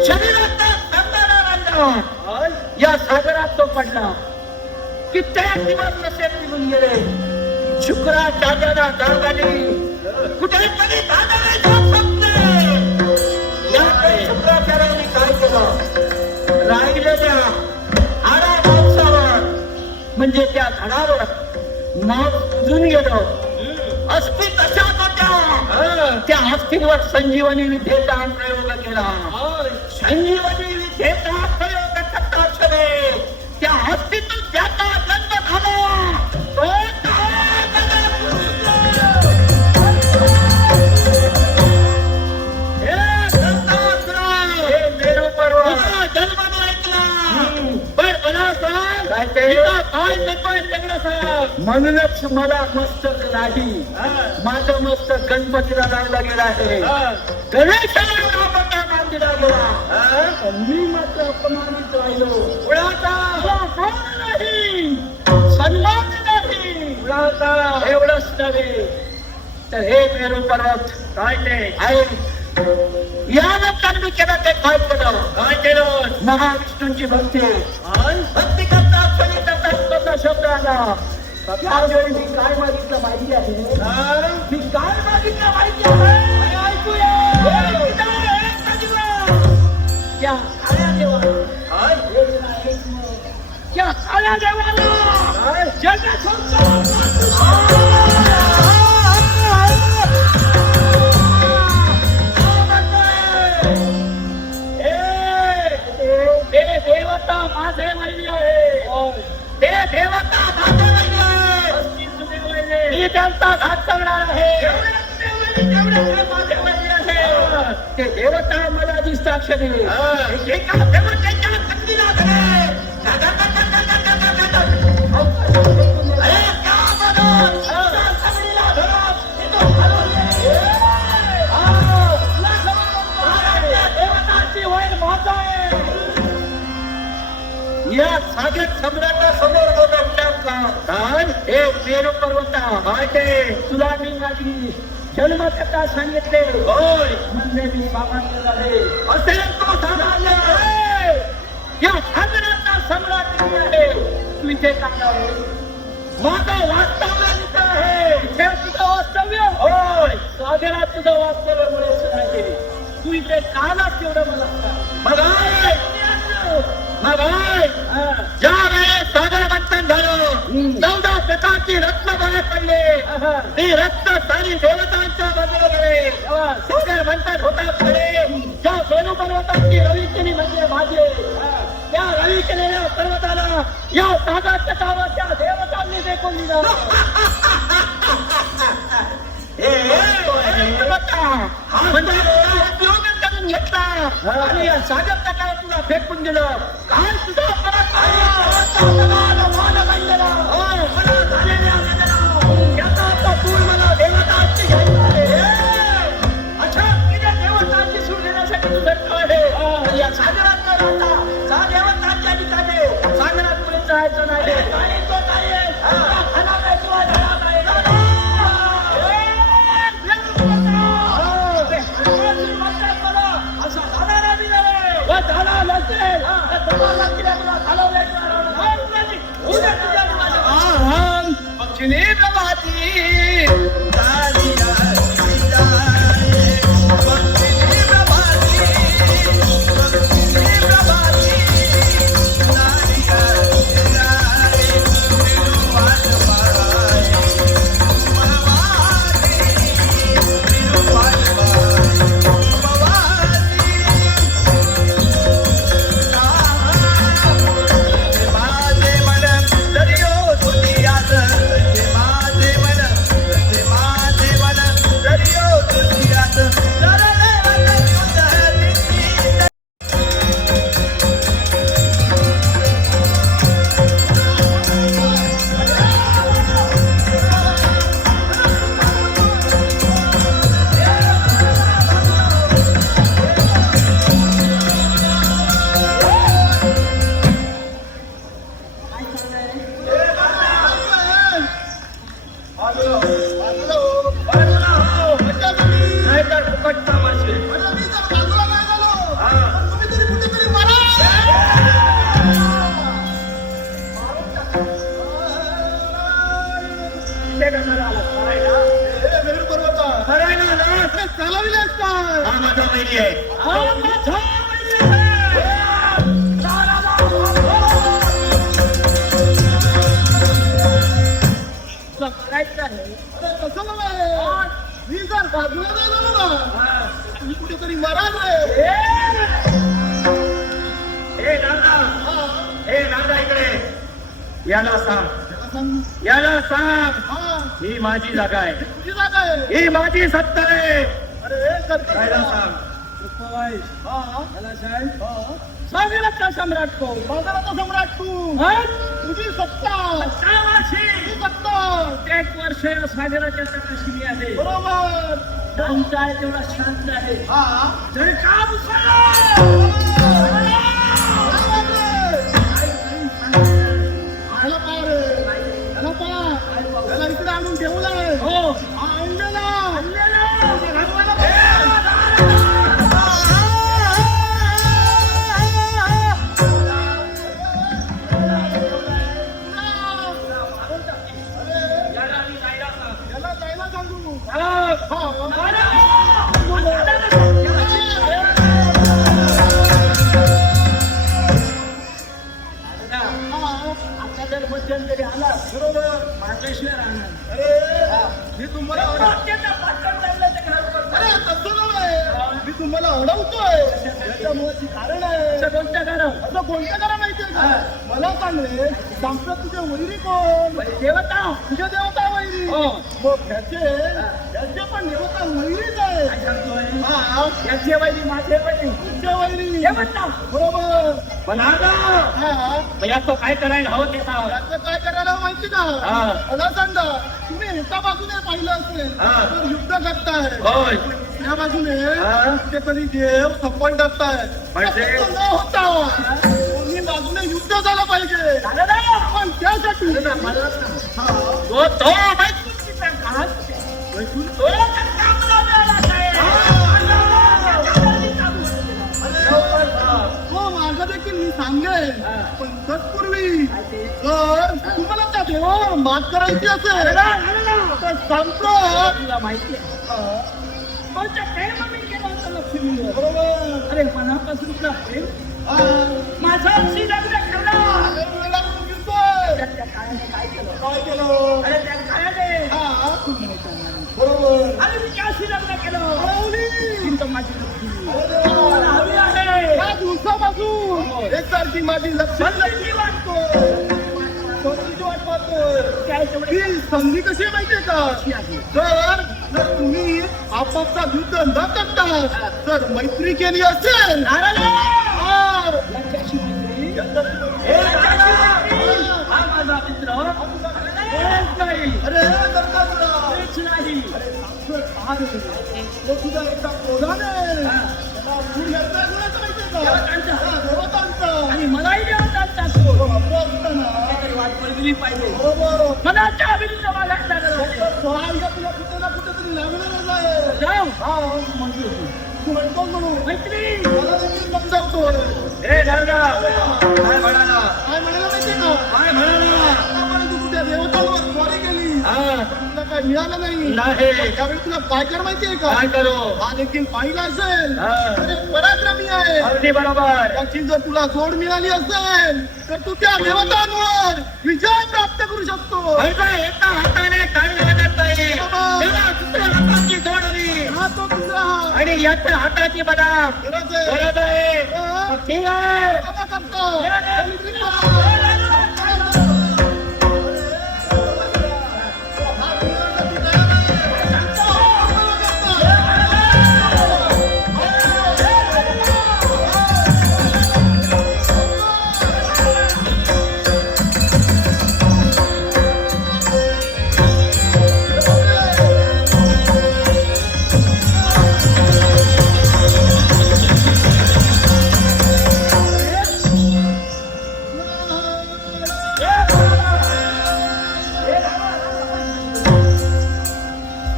शरीराचा संताना राहिला. या सागरात तो पडला. कित्येक दिवस कसे निघून गेले. शुक्राचार्याला जाग आली. कुठेतरी याकडे शुक्राचार्याने काय केलं? राहिलेल्या आडा माणसावर म्हणजे त्या झाडावर मग उजून गेलो अस्थि तशाच होत्या त्या अस्थीवर संजीवनी विद्येचा प्रयोग केला संजीवनी विद्येचा प्रयोग करताक्षणे त्या अस्थीतून ज्याचा जन्म झाला तो म्हणूनच मला मस्तक नाही माझं मस्तक गणपतीला लावला गेला आहे गणेशाला एवढा मोठा मान दिला गेला मी मात्र अपमानित राहिलो कुणाचा नाही सन्मान नाही कुणाचा एवढंच नव्हे तर हे मेरू पर्वत काय ते आहे यानंतर मी केलं ते काय केलं महाविष्णूंची भक्ती भक्ती करता स्वतः शब्द आला त्यावेळी मी काय मागितलं माहिती आहे मी काय मागितलं माहिती आहे ऐकूया त्या काळ्या देवाला त्या काळ्या देवाला देवता माझे वैरी आहे ते देवता माझे वैरी आहे मी त्यांचा घात करणार आहे माझे वैरी आहे ते देवता मला दिसताक्षरी एका देवतेच्या शक्तीला धरे या सागर सम्राटा समोर हे मेरू पर्वता माहिती तुला मी माझी जन्मकथा सांगितले होय म्हणजे मी सामान्य झाले असेल तो सामान्य या सागराचा सम्राट मी आहे तू इथे काय माझं वास्तव्य इथं आहे इथे तुझं वास्तव्य होय सागरात तुझं वास्तव्य मुळे आहे तू इथे कालाच तेवढं मला सांग ज्या वेळेस सागर मंथन झालं 14 प्रकारची रत्न बाहेर पडले ती रत्न सारी देवतांच्या बाजूला गेले सागर मंथन होता पुढे ज्या मेरू पर्वताची रवी केली म्हणजे माझे त्या रवी केलेल्या पर्वताला या सागर तटावर त्या देवतांनी देखून दिला म्हणजे उपयोग करून घेतला आणि या सागर तटावर तुला फेकून दिलं काय तुझा देवतांची सूट देण्यासाठी तुझं आहे या सागरात राहता देवतांच्या ठिकाणी सागरात पुढे जायचं नाही माहित नाही अरे तसं नव्हे. मी जर बाजूला जायला ना मी कुठेतरी मराल रे. हे दादा, हा, हे दादा इकडे याला सांग, त्याला सांग. याला सांग हा, ही माझी जागा आहे, तुझी जागा आहे. ही माझी सत्ता आहे. अरे करतो याला का? सांग हा, याला सांग हा. सागराचा सम्राट को बाजाराचा सम्राट तू. तुझी सत्ता. तुझी सत्ता. 1 वर्ष या सागराच्या तटाशी मी आहे. बरोबर. शांत आहे, तेवढा शांत आहे. हा. जर काम आला पाय रे. आला पाय. त्याला इकडे आणून ठेवलंय. हो आणलेला. याला जायला सांगू. आता जर मध्यंतरी आला बरोबर. मार्गेश्वर आणणार. अरे मी तुम्हाला अरे तसं नव्हे. मी तुम्हाला अडवतोय. त्याच्यामुळे कारण आहे. कोणत्या कारण असं कोणत्या करा माहितीये का? मला सांग रे, सांगतो तुझे वैरी कोण? देवता तुझे देवता वैरी. हो. मग त्याचे पण देवता वैरीच आहे. काय सांगतोय हा, याचे वैरी माझे वैरी तुझे वैरी. देवता बरोबर. पण आता हा, याचं काय करायला हवं ते सांग. याचं काय करायला माहिती का? हा. मला सांगा, तुम्ही एका बाजूने पाहिलं असेल हा. तर युद्ध करताय. होय या बाजूने हा. कुठेतरी देव संपन्न करताय. म्हणजे? असं न होता दोन्ही बाजूने युद्ध झालं पाहिजे. पण त्यासाठी मला सांग. हा, तो मैत्रीचा घात तो हो माझं देखील मी सांगेन. हा. पण तत्पूर्वी जर तुम्हाला त्या देवावर मात करायची असेल तर सांगतो. तुला माहिती आहे कोणत्या प्रेम मी केलं होतं लक्ष्मीवर. बरोबर. अरे मनापासून तुला प्रेम हा. माझा अशी लग्न करणार. वेळेला तू फिरतोय. त्या काळाने काय केलं काय केलं? अरे त्या काळाने हा. तू म्हणायचा नाही. बरोबर. अरे मी त्याशी लग्न केलं अरे ती तर माझी लक्ष्मी अरे देवा. मला हवी आहे. या दिवसापासून एकसारखी माझी लक्ष संधीची वाटतो संधीची वाट पाहतोय. काय तेवढी ही संधी कशी आहे माहितीये का? आहे जर तुम्ही आपापसात युद्ध न करता तर मैत्री केली असेल तर याच्याशी मैत्री याच्याशी मैत्री हा माझा मित्र हेच नाही अरे करता तुला. हेच नाही अरे साक्षर फार आहे. तो तुझा एकटा प्रधान आहे. त्याला फुल यात्रा कोणाचं माहितीये का? देवतांचा. हा, देवतांचा. आणि मलाही देवतात टाकतो तो आपलं असताना काहीतरी वाट पडली पाहिजे बरोबर. मनाच्या विरुद्ध मागायला लागलं तो आईला तुला कुठे ना कुठेतरी लागणारच आहे. जाऊ हा, म्हणतो तू. तू म्हणतो म्हणून मैत्री मला देखील समजावतोय. हे दादा काय म्हणाला काय म्हणायला माहितीये का? काय म्हणाला आतापर्यंत तू त्या देवतांवर स्वारी केली. हा तुला काय मिळालं नाही. नाही त्यावेळी तुला काय कर माहितीये का? काय करू हा देखील पाहिला असेल. हा. अरे पराक्रमी आहे. अगदी बरोबर त्याची जर तुला जोड मिळाली असेल तर तू त्या देवतांवर विजय प्राप्त करू शकतो. एका हाताने काय लागत नाही तेव्हा दुसऱ्या हाताची जोडली हा तो दुसरा हा. आणि याच्या हाताची बदाम गरज आहे. बरोबर आहे हा. ठीक आहे आता करतो.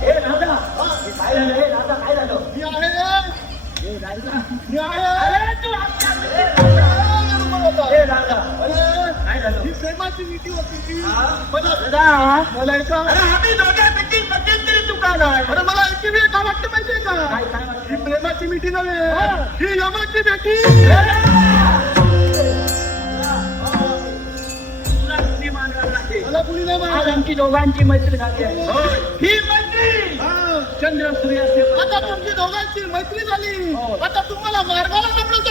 हे राजा काय झालं हे राजा काय झालं मी आहे. हे राजा मी आहे. अरे तू आमच्या हे राजा काय झालं ही प्रेमाची नीती होती ती. हा? मला मला एका अरे आम्ही दोघे मिटिंग मध्यंतरी तू का नाही अरे मला ऐकी मी का वाटतं माहितीये का? काय काय ही प्रेमाची मिठी नव्हे. हा. ही यमाची भेटी. तुला तुम्ही मानणार नाही मला कुणी नाही आज आमची दोघांची मैत्री झाली आहे. होय. ही मैत्री हा. चंद्र सूर्याचे आता तुमची दोघांची मैत्री झाली हो. आता तुम्हाला मार्गाला सापडत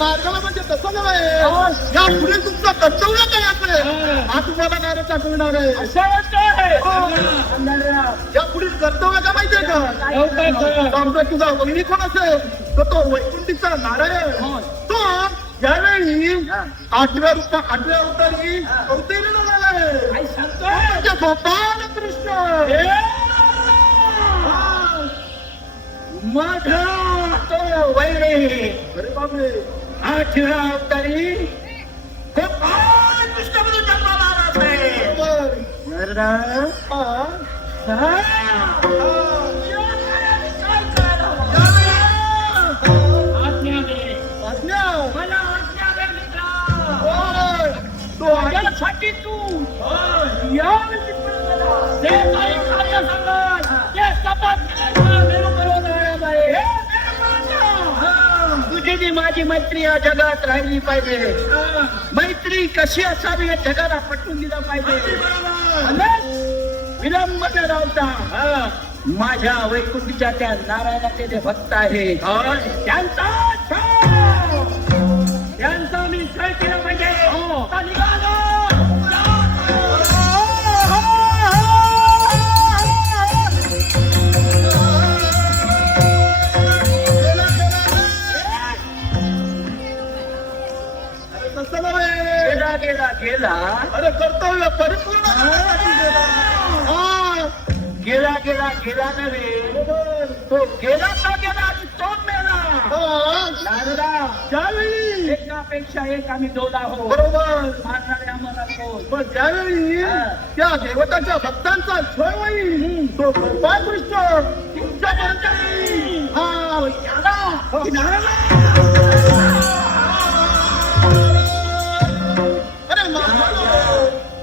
मार्गाला म्हणजे तसं नव्हे या पुढे तुमचं कर्तव्य काय असेल हा तुम्हाला नाराज दाखवणार आहे या पुढील कर्तव्य का माहितीये का समजा तुझा वहिनी कोण असेल तर तो वैकुंठीचा नारायण तो यावेळी आठव्या अवतारी अवतरीला झालाय म्हणजे गोपाल कृष्ण माझा तो वैरे अरे बापरे आठव्या अवतारी गोपाळ कृष्ण म्हणून जन्माला आला आहे. बरोबर हा. हा. आज्ञा दे. आज्ञा. मला आज्ञा दे मित्रा. होय. तो आज्ञा. माझ्यासाठी तू या जे काही कार्य सांगाल ते सतत मेरू करून राहणार आहे. हे निर्माता. तुझी जी माझी मैत्री या जगात राहिली पाहिजे. मैत्री कशी असावी या जगाला पटवून दिलं पाहिजे. विलंब न लावता माझ्या वैकुंठीच्या त्या नारायणाचे जे भक्त आहेत त्यांचा मी क्षय केला पाहिजे. आता निघालो. तसं नव्हे गेला गेला गेला अरे कर्तव्य परिपूर्ण हा. गेला गेला गेला नव्हे तो गेला का गेला आणि तो मेला. हा. नारदा ज्यावेळी एकापेक्षा एक आम्ही दोन आहोत. बरोबर मारणारे आम्हाला कोण. पण ज्यावेळी हा. त्या देवताच्या भक्तांचा छळ होईल तो गोपाळ कृष्ण तुमच्या मंडळी हा त्याला अरे महाराज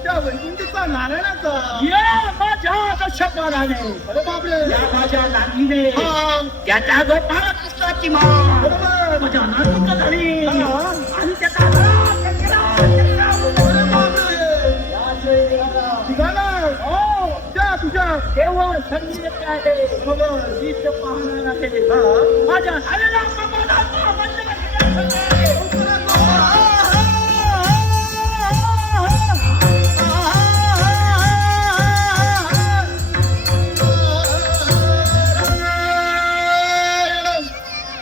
त्या वैकुंठीचा नारायणाचा या माझ्या दशकाने अरे बापरे या माझ्या नांदीने हा. त्याच्या गोपाळ कृष्णाची मान बरोबर माझ्या नातूचं झाली हा. आणि त्याचा अरे बापरे निघाला हो त्या तुझ्या तेव्हा संगीत आहे बरोबर गीत पाहणार आहे. हा. माझ्या झालेला प्रमाणाचा मंडळ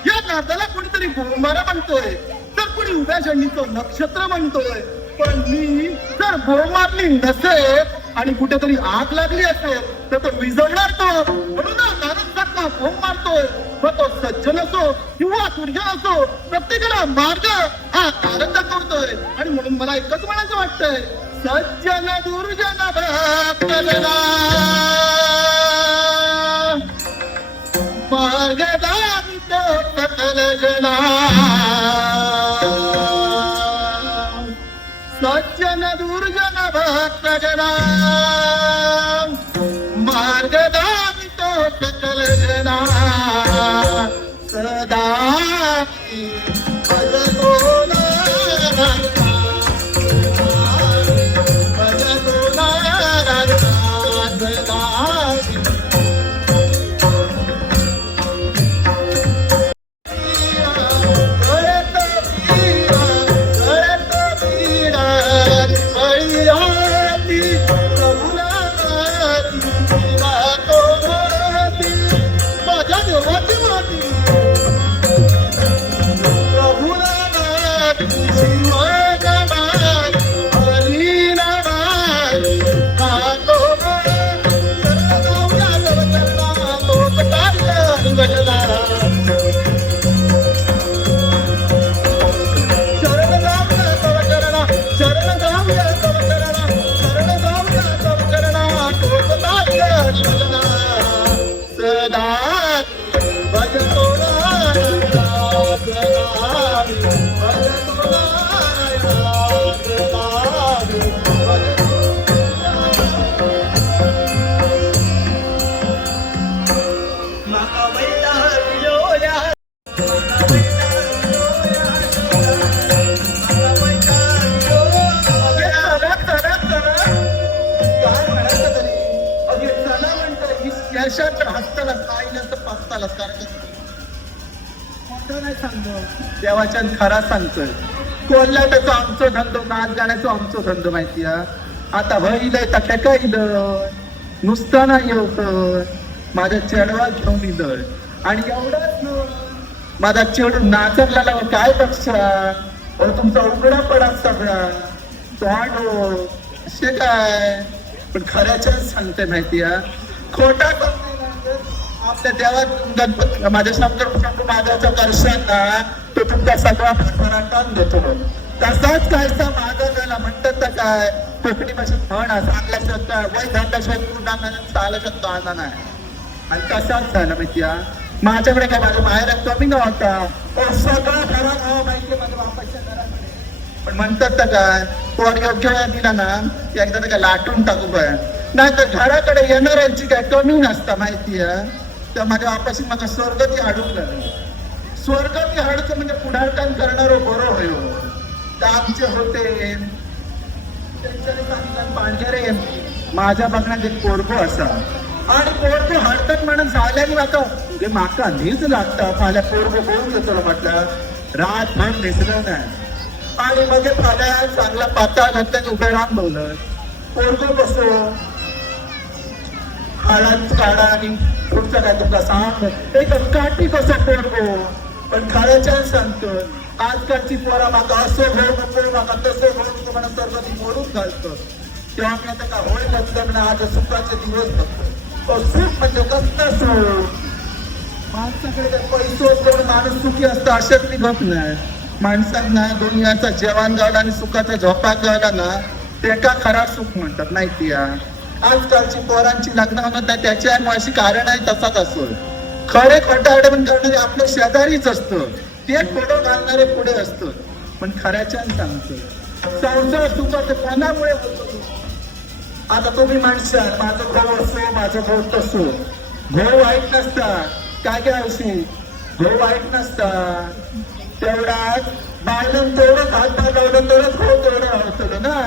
या नादाला कोणीतरी बोमारा म्हणतोय तर कोणी उभ्या झेंडीचं नक्षत्र म्हणतोय पण मी जर बोम मारली नसेल आणि कुठेतरी आग लागली असेल तर तो विझवणार तो म्हणून नारदांना बोम मारतोय मग तो सज्जन असो किंवा दुर्जन असो प्रत्येकाला मार्ग हा आनंद करतोय आणि म्हणून मला एकच म्हणायचं वाटतंय सज्जन दुर्जन भक्तजना मार्गदारित सकल जना सज्जन दुर्जन भक्त जना मार्गदारित सकल जना सदा भजतो नारायणा भजतो नारायणा सदा भजतो खोटं नाही सांगतो देवाच्यान खरा सांगतोय कोल्हाट्याचो आमचो धंदो नाच गाण्याचो आमचो धंदो माहिती आता वहिलंय तर काय इलं नुसतं नाही येवतं माझ्या चेडवा घेऊन इलं आणि एवढंच न माझा चेडू नाचत लागला काय बघा तुमचा उघडा पडा सगळा चाडो असे काय पण खऱ्याच्याच सांगते माहिती खोटा सांगते आपल्या देवात गणपती माझ्या शब्द माझ्याचा दर्शन ना तो तुमचा सगळा फराटान देतो तसाच कायचा माझा झाला म्हणतात तर काय कोकणी भाषेत म्हण सांगल्या शकता वय झाल्याशिवाय पूर्ण चालू शकतो असा नाही आणि तसाच झाला माहिती माझ्याकडे काय माझ्या माहेर कमी नव्हता सगळं खरा नाव माहिती माझ्या बापाच्या घराकडे पण म्हणतात तर काय कोण योग्य वेळ दिला ना एकदा काय लाटून टाकू काय नाही तर घराकडे येणाऱ्यांची काय कमी नसता माहिती तर माझ्या बापाशी माझा स्वर्गती अडवलं स्वर्गती हाडचं म्हणजे पुढारकाम करणारो बरो होयो तर आमचे होते त्यांच्याने सांगितलं पांढरे माझ्या बघण्यात एक पोरगो असा आणि पोरगो हाडतात म्हणून झाल्याने आता ते माका नीज लागता फाल्या पोरगो बोलून घेतो म्हटलं रातभर नेसलं नाही आणि मग फाल्या चांगला पाता घातल्याने उभे राहून बोलत पोरगो बसो हाडाच काढा आणि तुमचं काय तुमचा सांग एक काठी कसं पोरगो पण खऱ्याच्या सांगतो आजकालची पोरा माका असं भाऊ नको माका तसं भाऊ नको म्हणून तर ती मोडून घालतो तेव्हा मी आता का होय लग्न आज सुखाचे दिवस बघतो सुख म्हणजे कसं सुख माणसाकडे जर पैसो कोण माणूस सुखी असतो अशात मी गप नाही माणसात नाही दुनियाचा जेवण गावला आणि सुखाचा झोपा गावला ना ते का खरा सुख म्हणतात माहिती आजकालची पोरांची लग्न होणार नाही त्याच्या अशी कारण आहे तसाच असो खरे खोटे आडवण करणारे आपले शेजारीच असतो ते फोटो घालणारे पुढे असतो पण खऱ्याच्या सांगतो संसार सुखाचं कोणामुळे होतो आता तुम्ही माणसा माझं भाऊ असो माझं भाऊ तसो भाऊ वाईट नसता काय काय अशी भाऊ वाईट नसता तेवढाच बायलं तेवढंच हातभार लावलं तरच भाऊ तेवढं आवडतो ना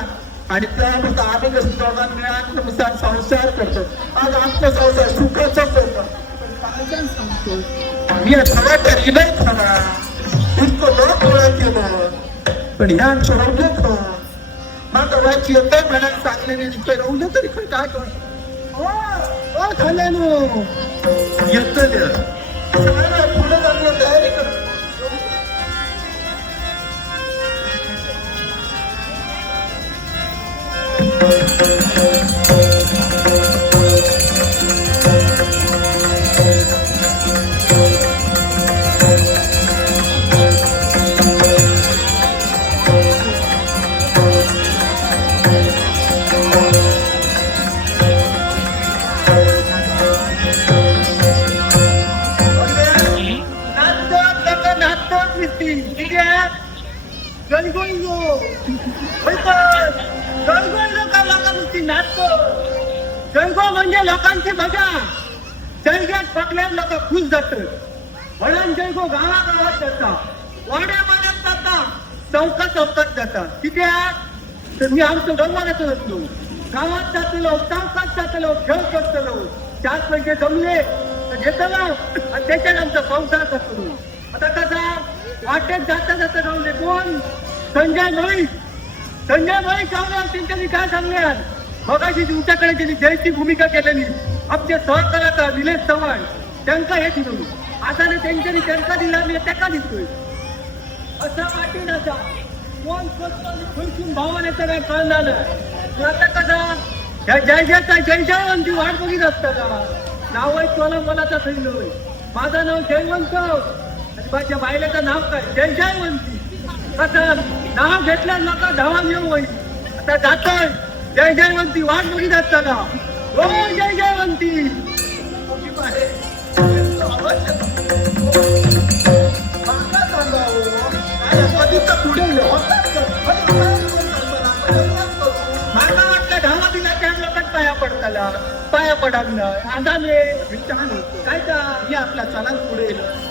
आणि त्यामध्ये आम्ही कसं दोघांना मिळाल्यानुसार संसार करतो आज आमचा संसार सुखाचाच होतो पण सांगतो मी सगळं ठरलंय खरा इतकं लोक गोळा केलं पण ह्या रवलं माझं वाईट येतं म्हणायला सांगले रवलं तरी पण काय कर खाल्यानो येत पुढे जाण्याची तयारी कर जळगो म्हणजे लोकांची मजा जळग्यात पकल्यावर लोक खुश जातात म्हणून जळगो गावागावात जातात वाड्यामध्ये जातात चौकात चौकात जातात कित्याक तर मी आमचं गंगाराच असलो गावात जातलो चौकात जातलो खेळ करतलो 4 पैसे जमले तर घेतलो आणि त्याच्यात आमचा संसार करतलो आता कसा वाटेत जाता जाता राहून कोण संजय भाई कावणार त्यांच्यानी काय सांगणार मगाशी तुमच्याकडे त्यांनी जयची भूमिका केलेली आमचे सहकार्याचा निलेश चव्हाण त्यांना हे दिलं आता त्यांच्यानी त्यांचा दिला मी त्याका दिसतोय असं वाटेल असा कोण खुलसून भावानेचं काय कळणार नाही आता कसा ह्या जयजयचा जयजयवंती वाट बघित असतं का नाव आहे तुला मलाचा सैन्य माझं नाव जयवंत आणि माझ्या बायलेचं नाव काय जयजयवंती असं नाव घेतल्या नका धावा येऊ होईल आता जातोय जय जयवंती वाट बघित असताना हो जय जयवंती मला वाटतं धावा दिला त्या लोकांत पाया पडाल आधाने छान होतो काय का हे आपला चालाच पुढे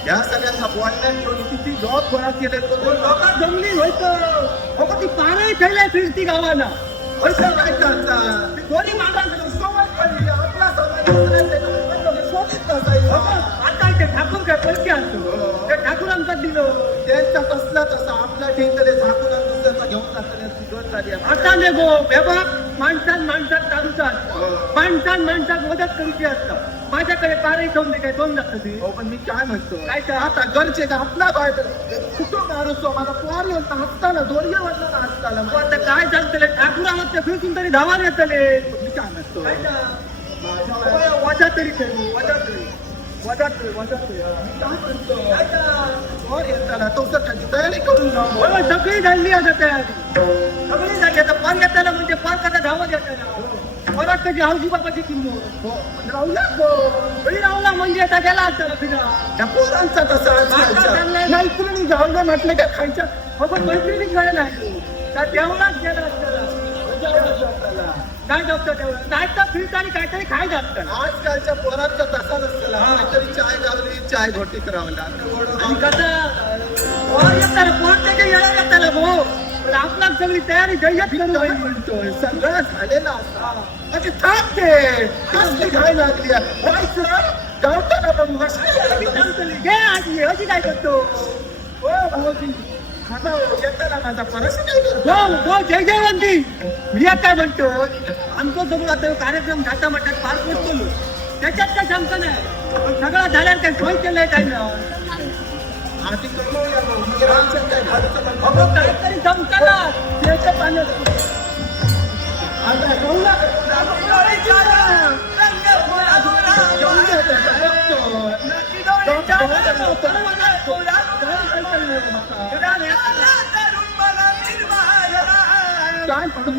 या सगळ्यांना बोलण्यात किती जॉब गोळा केले लोक जमली होतं ती पाणी खेळल्या फिरती गावाला पैसा व्हायचा कोणी मागायचं आपला समाज आता ते ठाकूर काय पैसे असतो त्या ठाकूरांचा दिलं त्यांचा कसला तसा आपला ठेवतले झाकून आणि दुसऱ्याचा घेऊन जातले गट झाली आहे. आता ने गो बेबा माणसात चालूचात माणसात मदत करूची असतात माझ्याकडे पारही ठेवून दे काय दोन लागतं ते हो पण मी काय म्हणतो काय काय? आता घरचे का आपला बाहेर कुठं मारूचो माझा पोर येऊन हसताना दोन्ही वाजता हसताना तू आता काय सांगतले ठाकूर आहोत ते फिरसून तरी धावा येतले मी काय म्हणतो काय का? वजा तरी करू वजा तरी काय म्हणतो पोर येताना तो त्याची तयारी करून जाऊ बरोबर, सगळी झाली आता तयारी सगळी झाली आता पान घेताना म्हणजे पान कसा धावा घेताना परत त्याची हौशी बाबाची किंमत राहूया गो. घरी राहला म्हणजे आता गेला असताना फिरा त्या पोरांचा तसा आजकालचा. मैत्रिणी जाऊन दे म्हटलं का खायच्या बाबा मैत्रिणी गेला नाही त्या जेवणात गेला असताना काय जपतं तेवढं काय तर फिरता आणि काहीतरी खाय जातं आजकालच्या पोरांचा तसा नसतं काहीतरी चाय गावली चाय घोटी करावं लागतं आणि कसं पोर येताना पोर त्याच्या येणार येताना भाऊ पण आपला सगळी तयारी जय्यत करू काय म्हणतोय सगळं झालेलं असा म्हणजे थांबते कसली घाय लागली आहे. व्हायचं गावताना पण घे आजी अशी काय करतो हो भाऊजी माझा येताना माझा परस काय करतो हो जय जयवंती मी काय म्हणतो आमचं सगळं आता कार्यक्रम घाटा मठात पार पडतो त्याच्यात काय सांगतो नाही पण सगळं झाल्यावर काय सोय केलंय काय ना आधी करूया मग. म्हणजे आमचं काय घरचं पण अगं काहीतरी जमताना त्याच्या पाण्यात आता करूया. जेवून घ्या त्याचा. काय पडून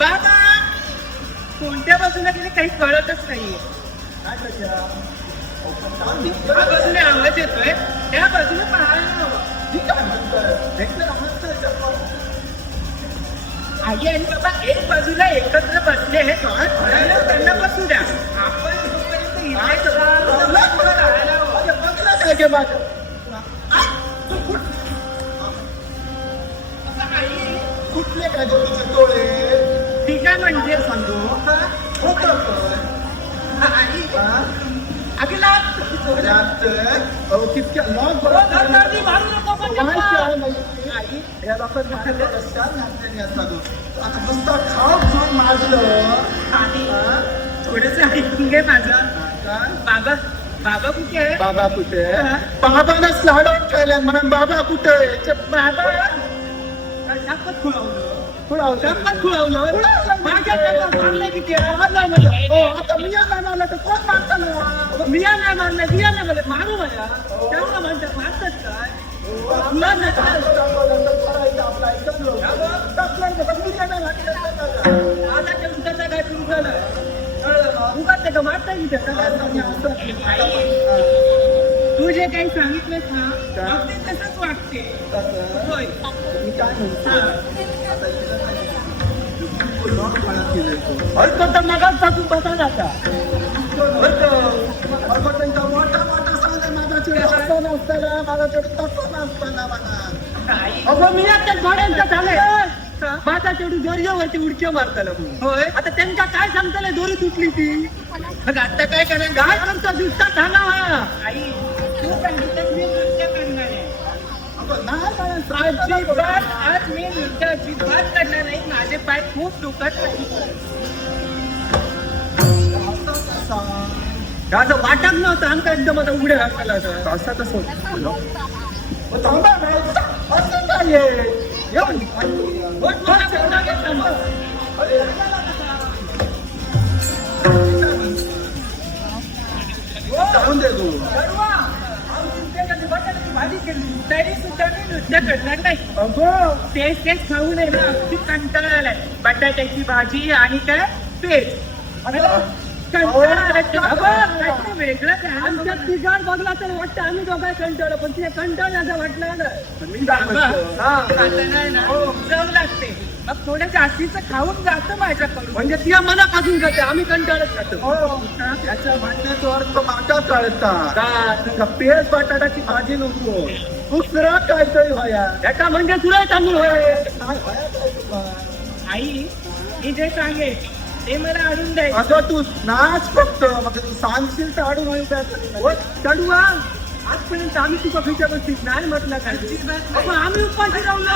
बाबा कोणत्या बाजूला गेले काही कळतच नाहीये त्या बाजूने आवाज येतोय त्या बाजूने पाहायला आई आणि बाबा एक बाजूला एकत्र बसले आहेत त्यांना बसू द्या आपण जोपर्यंत इथे राहायला हवं. कुठले काय जोडीचे टोळे ठीक आहे म्हणजे सांगू होतं अगला तितक्या लॉक मारू नको या लोकांना आता नुसतं खाऊ घेऊन मारलं थोडस ऐकून घे माझं बाबा बाबा कुठे आहे बाबा कुठे बाबानच लाडून ठेवल्या म्हणून बाबा कुठे बाबा शापत खुळावलं माझ्या मारलं किती आता मिया नाही मारलं तर कोण मारतं मिया नाही मारलं मारू मला तेवढं म्हणतात मारतात काय आता तुमचा काय सुरू झालं उगाच का मारता तू जे काही सांगितलंस ना अगदी तसंच वाटते होय तर मगाच पासून बसा जाता अगं मी आता घोड्यांचं झालंय माझा तेवढी दोरीवरती उडक्या मारताला होय आता त्यांच्या काय सांगताना दोरी तुटली ती मग आता काय करणार काय करतो दिसता झाला आई तू सांगितलं मी नृत्य करणार आहे आज मी नृत्य अजिबात करणार नाही माझे पाय खूप दुखत नाही वाटत नव्हतं आमचा एकदम आता उघड्या राखला असं कसं असं काय येऊन जाऊन दे तू भाजी केली तरी सुद्धा मी नृत्य करणार नाही. अगो तेच खाऊ नये ना, ती कंटाळा आलाय. बटाट्याची भाजी आणि काय पेज. कंटाळा आलाय. बाबा, वेगळं काय? आमच्या तिघांत बघला तर वाटतं आम्ही दोघं कंटाळलो, पण तिने कंटाळल्याचं वाटलं ना. मी काय म्हणतो हा. आता नाही ना, चव लागते. मग थोडं जास्तीचं खाऊन जातं माझ्याकडून. म्हणजे ती मनापासून जाते आम्ही कंटाळत खातो याचा म्हणण्याचा अर्थ माझा कळता पेज बटाटाची भाजी नको दुसरा काहीतरी व्हाया त्याचा म्हणजे तुला चांगलं होय. काय व्हाया काय तुला आई, मी जे सांगेन ते मला आणून द्यायचं. अगं तू नाच फक्त मग तू सांगशील तर अडून होईल काय चढवा आजपर्यंत आम्ही तुझ्या खिच्यावरती नाही म्हटलं काय. आम्ही उपाशी राहलो.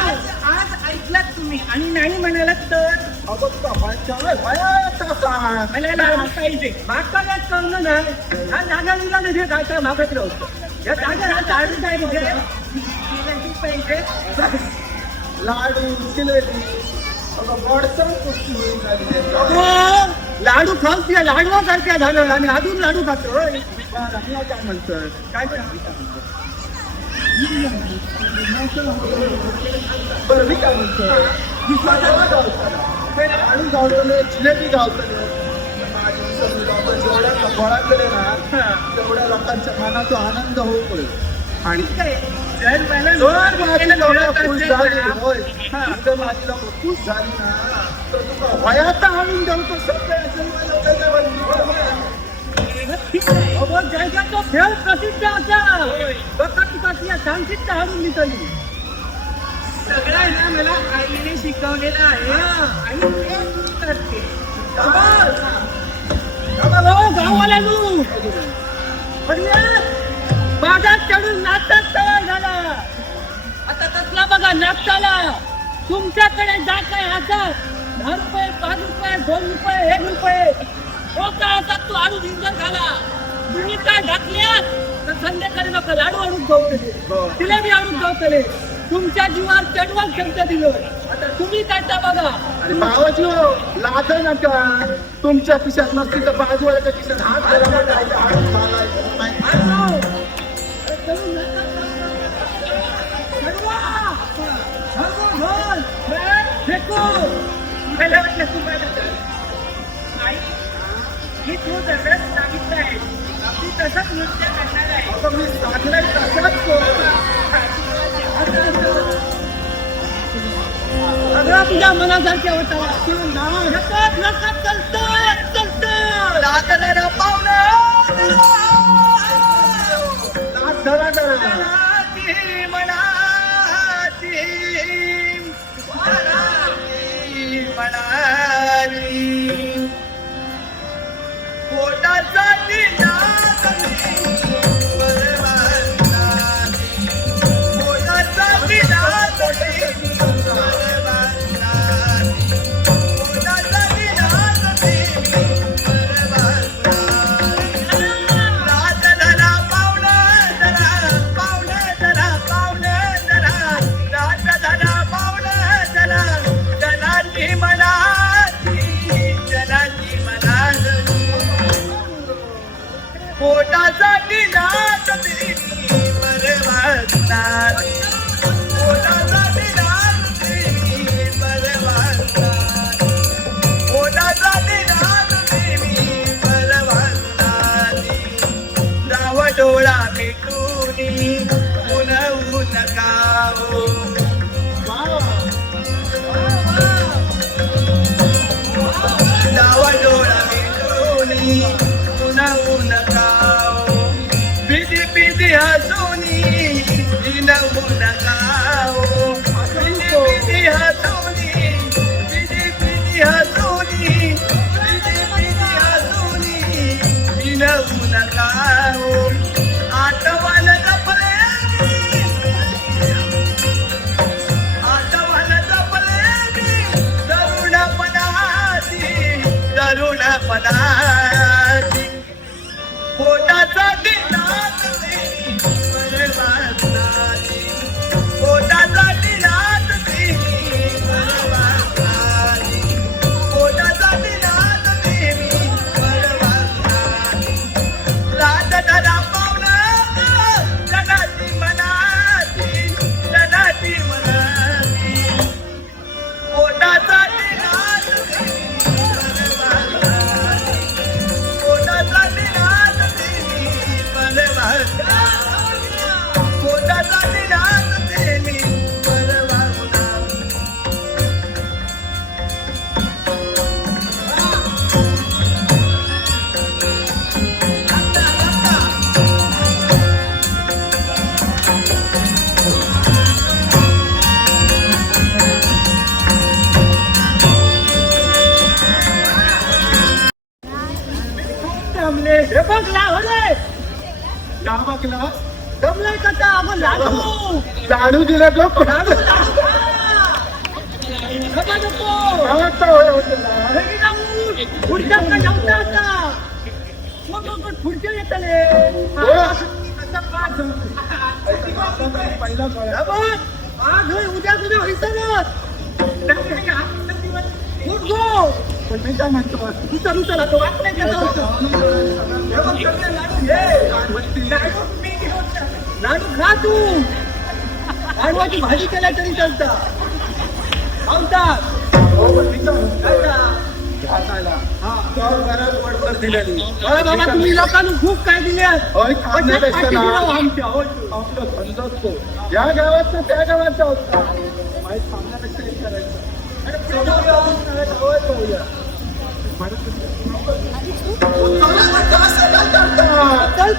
आज ऐकलात तुम्ही आणि नाही म्हणालात तर मला लाभ पाहिजे. मागतानाच कळलं नाही. हा जागा दिला म्हणजे काय काय मागत राहतो. या जागा लाडू काय पाहिजे. लाडू जिलेबी लाडू खाऊन त्या लाडवासारख्या झालं आणि अजून लाडू खातो. काय म्हणतोय काय बरं मी काय म्हणतोय लाडू गावले जिलेबी गावतले फळाकडे ना तेवढ्या लोकांच्या मनाचा आनंद होऊ पडेल आणि जर मला खुश झाली होय माझी लोक खुश झाली ना तर तुला वयाचा आणून जाऊ तो तो खेळ प्रसिद्ध असा बघा सांगित हारून निघाली. सगळं ना मला आईने शिकवलेलं आहे. आई करते गावाला तू बाजात चढून नाचतात तयार झाला. आता तसला बघा नाचताला तुमच्याकडे जा काय हातात 10 रुपये 5 रुपये 2 रुपये 1 रुपये हो का हातात तू आडू भिंजर घाला. तुम्ही काय घातल्यात तर संध्याकाळी नका लाडू आणून गवतले तिला बी आणून गवतले. तुमच्या जीवावर चढवून खर्च दिलं. आता तुम्ही काय बघा. आणि भावाजी हो लाज नका तुमच्या खिशात नसती तर बाजूवाल्याच्या खिशात हात मी तू तसंच सांगितलं आहे. मी तसंच नृत्य करणार आहे. मी सांगलाय तसंच सगळं तुझ्या मनासारख्या होता. पोटासाठी नाच बरवासनारी पोटासाठी नाच बरवासनारी पोटासाठी नाच बरवासनारी जाव डोळा भेटूनी उन्हवू नका जाव डोळा भेटूनी उन्हवू नका बिदी बिदी हसूनी नवू नका बिदी बिदी हसूनी बिदी बिदी हसूनी बिदी बिदी हसूनी नवू नका आठवण जपले आठवण जपले तरुणपणाची तरुणपणाची पोटासाठी नाचते बरवासनारी टाकला जमलाय का आता? अगं लाडू लाडू दिला तो लाडू नका नको. घरी जाऊ. पुढच्याकडे नव्हता आता. मग पुढच्या येतले पहिला आज होय उद्या तुझ्या व्हायचं उठ गो. पण मी काय म्हणतो तुझा तुझा तो वाट नाही घेत लाडू खा तू. लाडवाची भाजी केल्या तरी चालता. बाबा तुम्ही लोकांना खूप काय दिले आपलं धंदा असतो या गावात त्या गावाचा होता माहीत सांगण्यापेक्षा हे करायचं आणि गावात जाऊया चल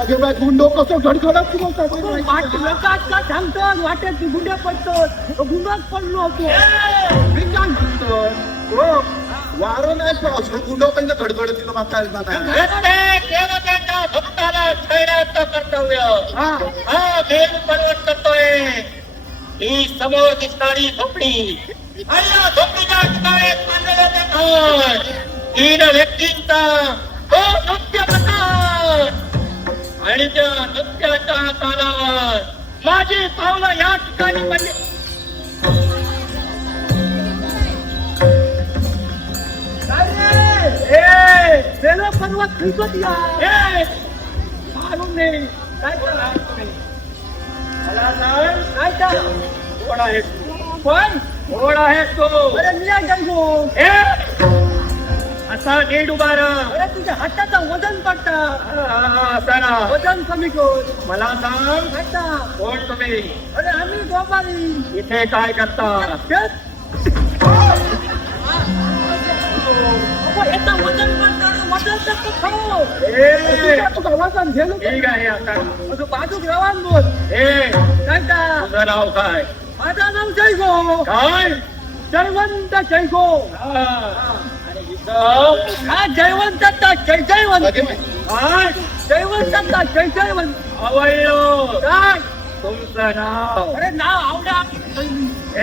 अगे बाय गुंडो कसं घडघडत लोकात सांगतात वाटेत गुंड्या पडतात गुंडाच पडलो होतो. मी काय म्हणतो हो वारो नाही पाऊस गुंडो पहिलं घडघडत तिला मागता भक्ताला ठेवण्याचं कर्तव्य हा देव पर्वत करतोय. ही समोर दिसणारी झोपडी आणि या झोपडीच्या ठिकाणी मांडलेलं घर 3 व्यक्तींचा तो नृत्य प्रकार आणि त्या नृत्याच्या तालावर माझी पावलं या ठिकाणी पडली. बेलो पर्वत फिरत या मारून दे. काय बोलला तुम्ही? मला सांग काय का कोण आहे पण कोण आहे तो? अरे निया जाईगो. ए! असा नीट उभा राहा. अरे तुझ्या हाताचं वजन पडता. असा ना वजन कमी कर. मला सांग आता कोण तुम्ही? अरे आम्ही गोपारी इथे काय करता? याचा वजन पडता वजन तर खाऊ. ए! तुझं वजन घेऊन ठीक आहे आता बाजूक रवान बोल. ए काय का तुझं नाव काय? माझं नाव जयगो. काय? जयवंत जयगो. आणि इथं हा जयवंत जय जयवंत काय? जयवंत जय जयवंत. आवडलो काय तुमचं नाव? अरे नाव आवडा. ए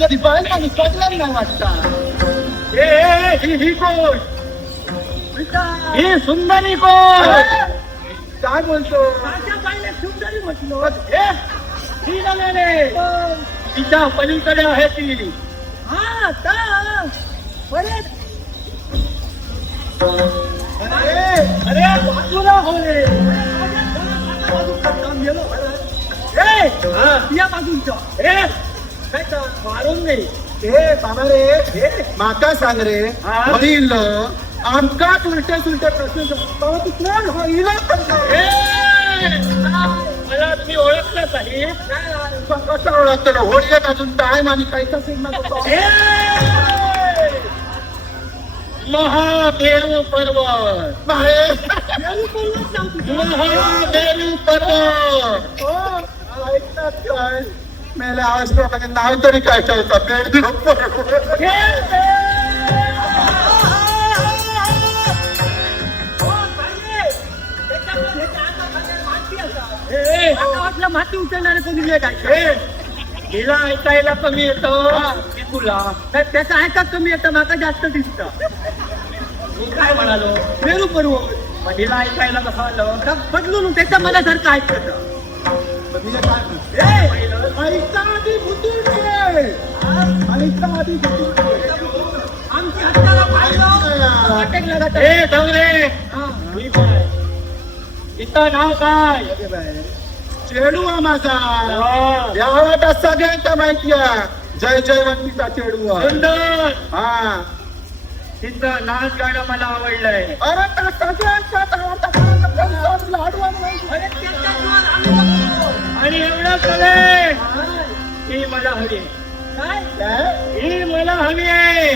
कधी पाहिलं आणि कळलं नाही वाटता ए ही कोण? ही सुंदरी कोण? काय बोलतो माझ्या बाईला सुंदरी म्हटलो. ए ती नव्हे तिच्या पलीकडे आहे ती. हा ता बरे अरे बाजूला हो रे. या बाजूंच्या ए मारून दे. ए बाबा रे माका सांग रे हा? होईल आमका उलटे सुलटे प्रश्न बाबा तू कोण होईल ए मला तुम्ही ओळखलं नाही. कसं ओळखतं ना होळीत अजून टाइम आणि काहीच ए महामेरू पर्वत महामेरू पर्वत ऐकतात काय मेला आज प्रमाणे नाव तरी काय ठेवतात वाटलं माती उचलणारे कोणी लेट आहे. हिला ऐकायला कमी येतो की तुला? त्याचा ऐका कमी येतं माका जास्त दिसतं. मी काय म्हणालो? मेरू पर्वत मग हिला ऐकायला कसं आलं? बदलून त्याच्या मनासारखं ऐकतं. ऐका आधी भुतून घे ऐका आधी भुतून घे आमची हाताला पाहिलं अटक लागत आहे. ए डवरे मी काय? इथं नाव काय? चेडू हा माझा हा. या वाटा सगळ्यांचा माहिती आहे जय जयवंतीचा चेडू आहे. सुंदर हा तिथं नाच गाणं मला आवडलंय. अरे त्या सगळ्यांचा लाडवा अरे त्याच्या जीवाला आम्ही बघतो. आणि एवढं कळे ती मला हवी. ही मला हवी आहे.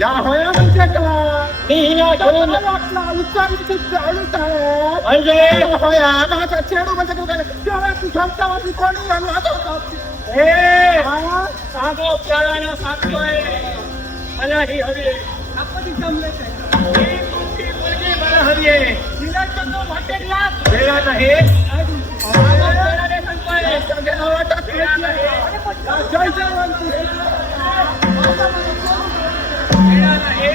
या होया म्हणजे का मी हिला घेऊन आपला उच्चारणी चालूच आहे म्हणजे होया माझा चेडू म्हणजे तू काय तेव्हा तू क्षमतावरती कोणी आणि आता हे साधो प्यारानं सांगतोय मला ही हवी आहे. आपण जमले ही मोठी मुलगी मला हवी आहे. तिला चंदू हॉटेलला वेळा नाही सांगतोय वेळा नाही जय जवान वेळा नाही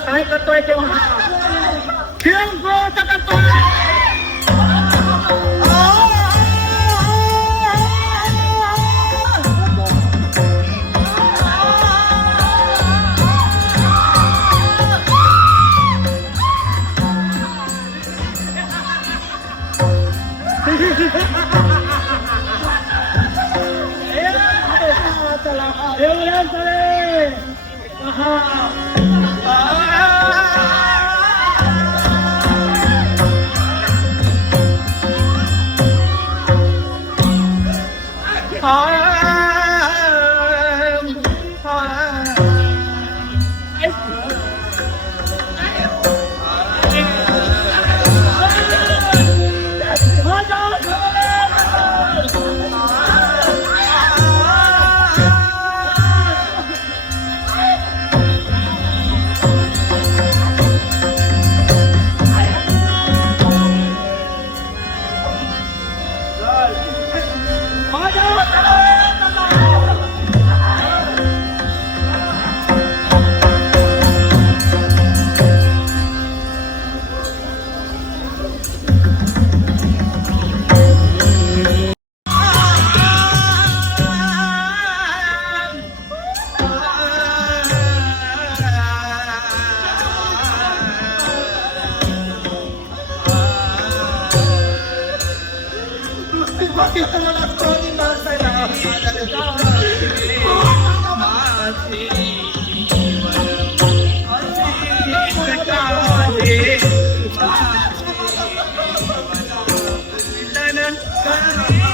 काय करतोय तेव्हा करतोय Thank you.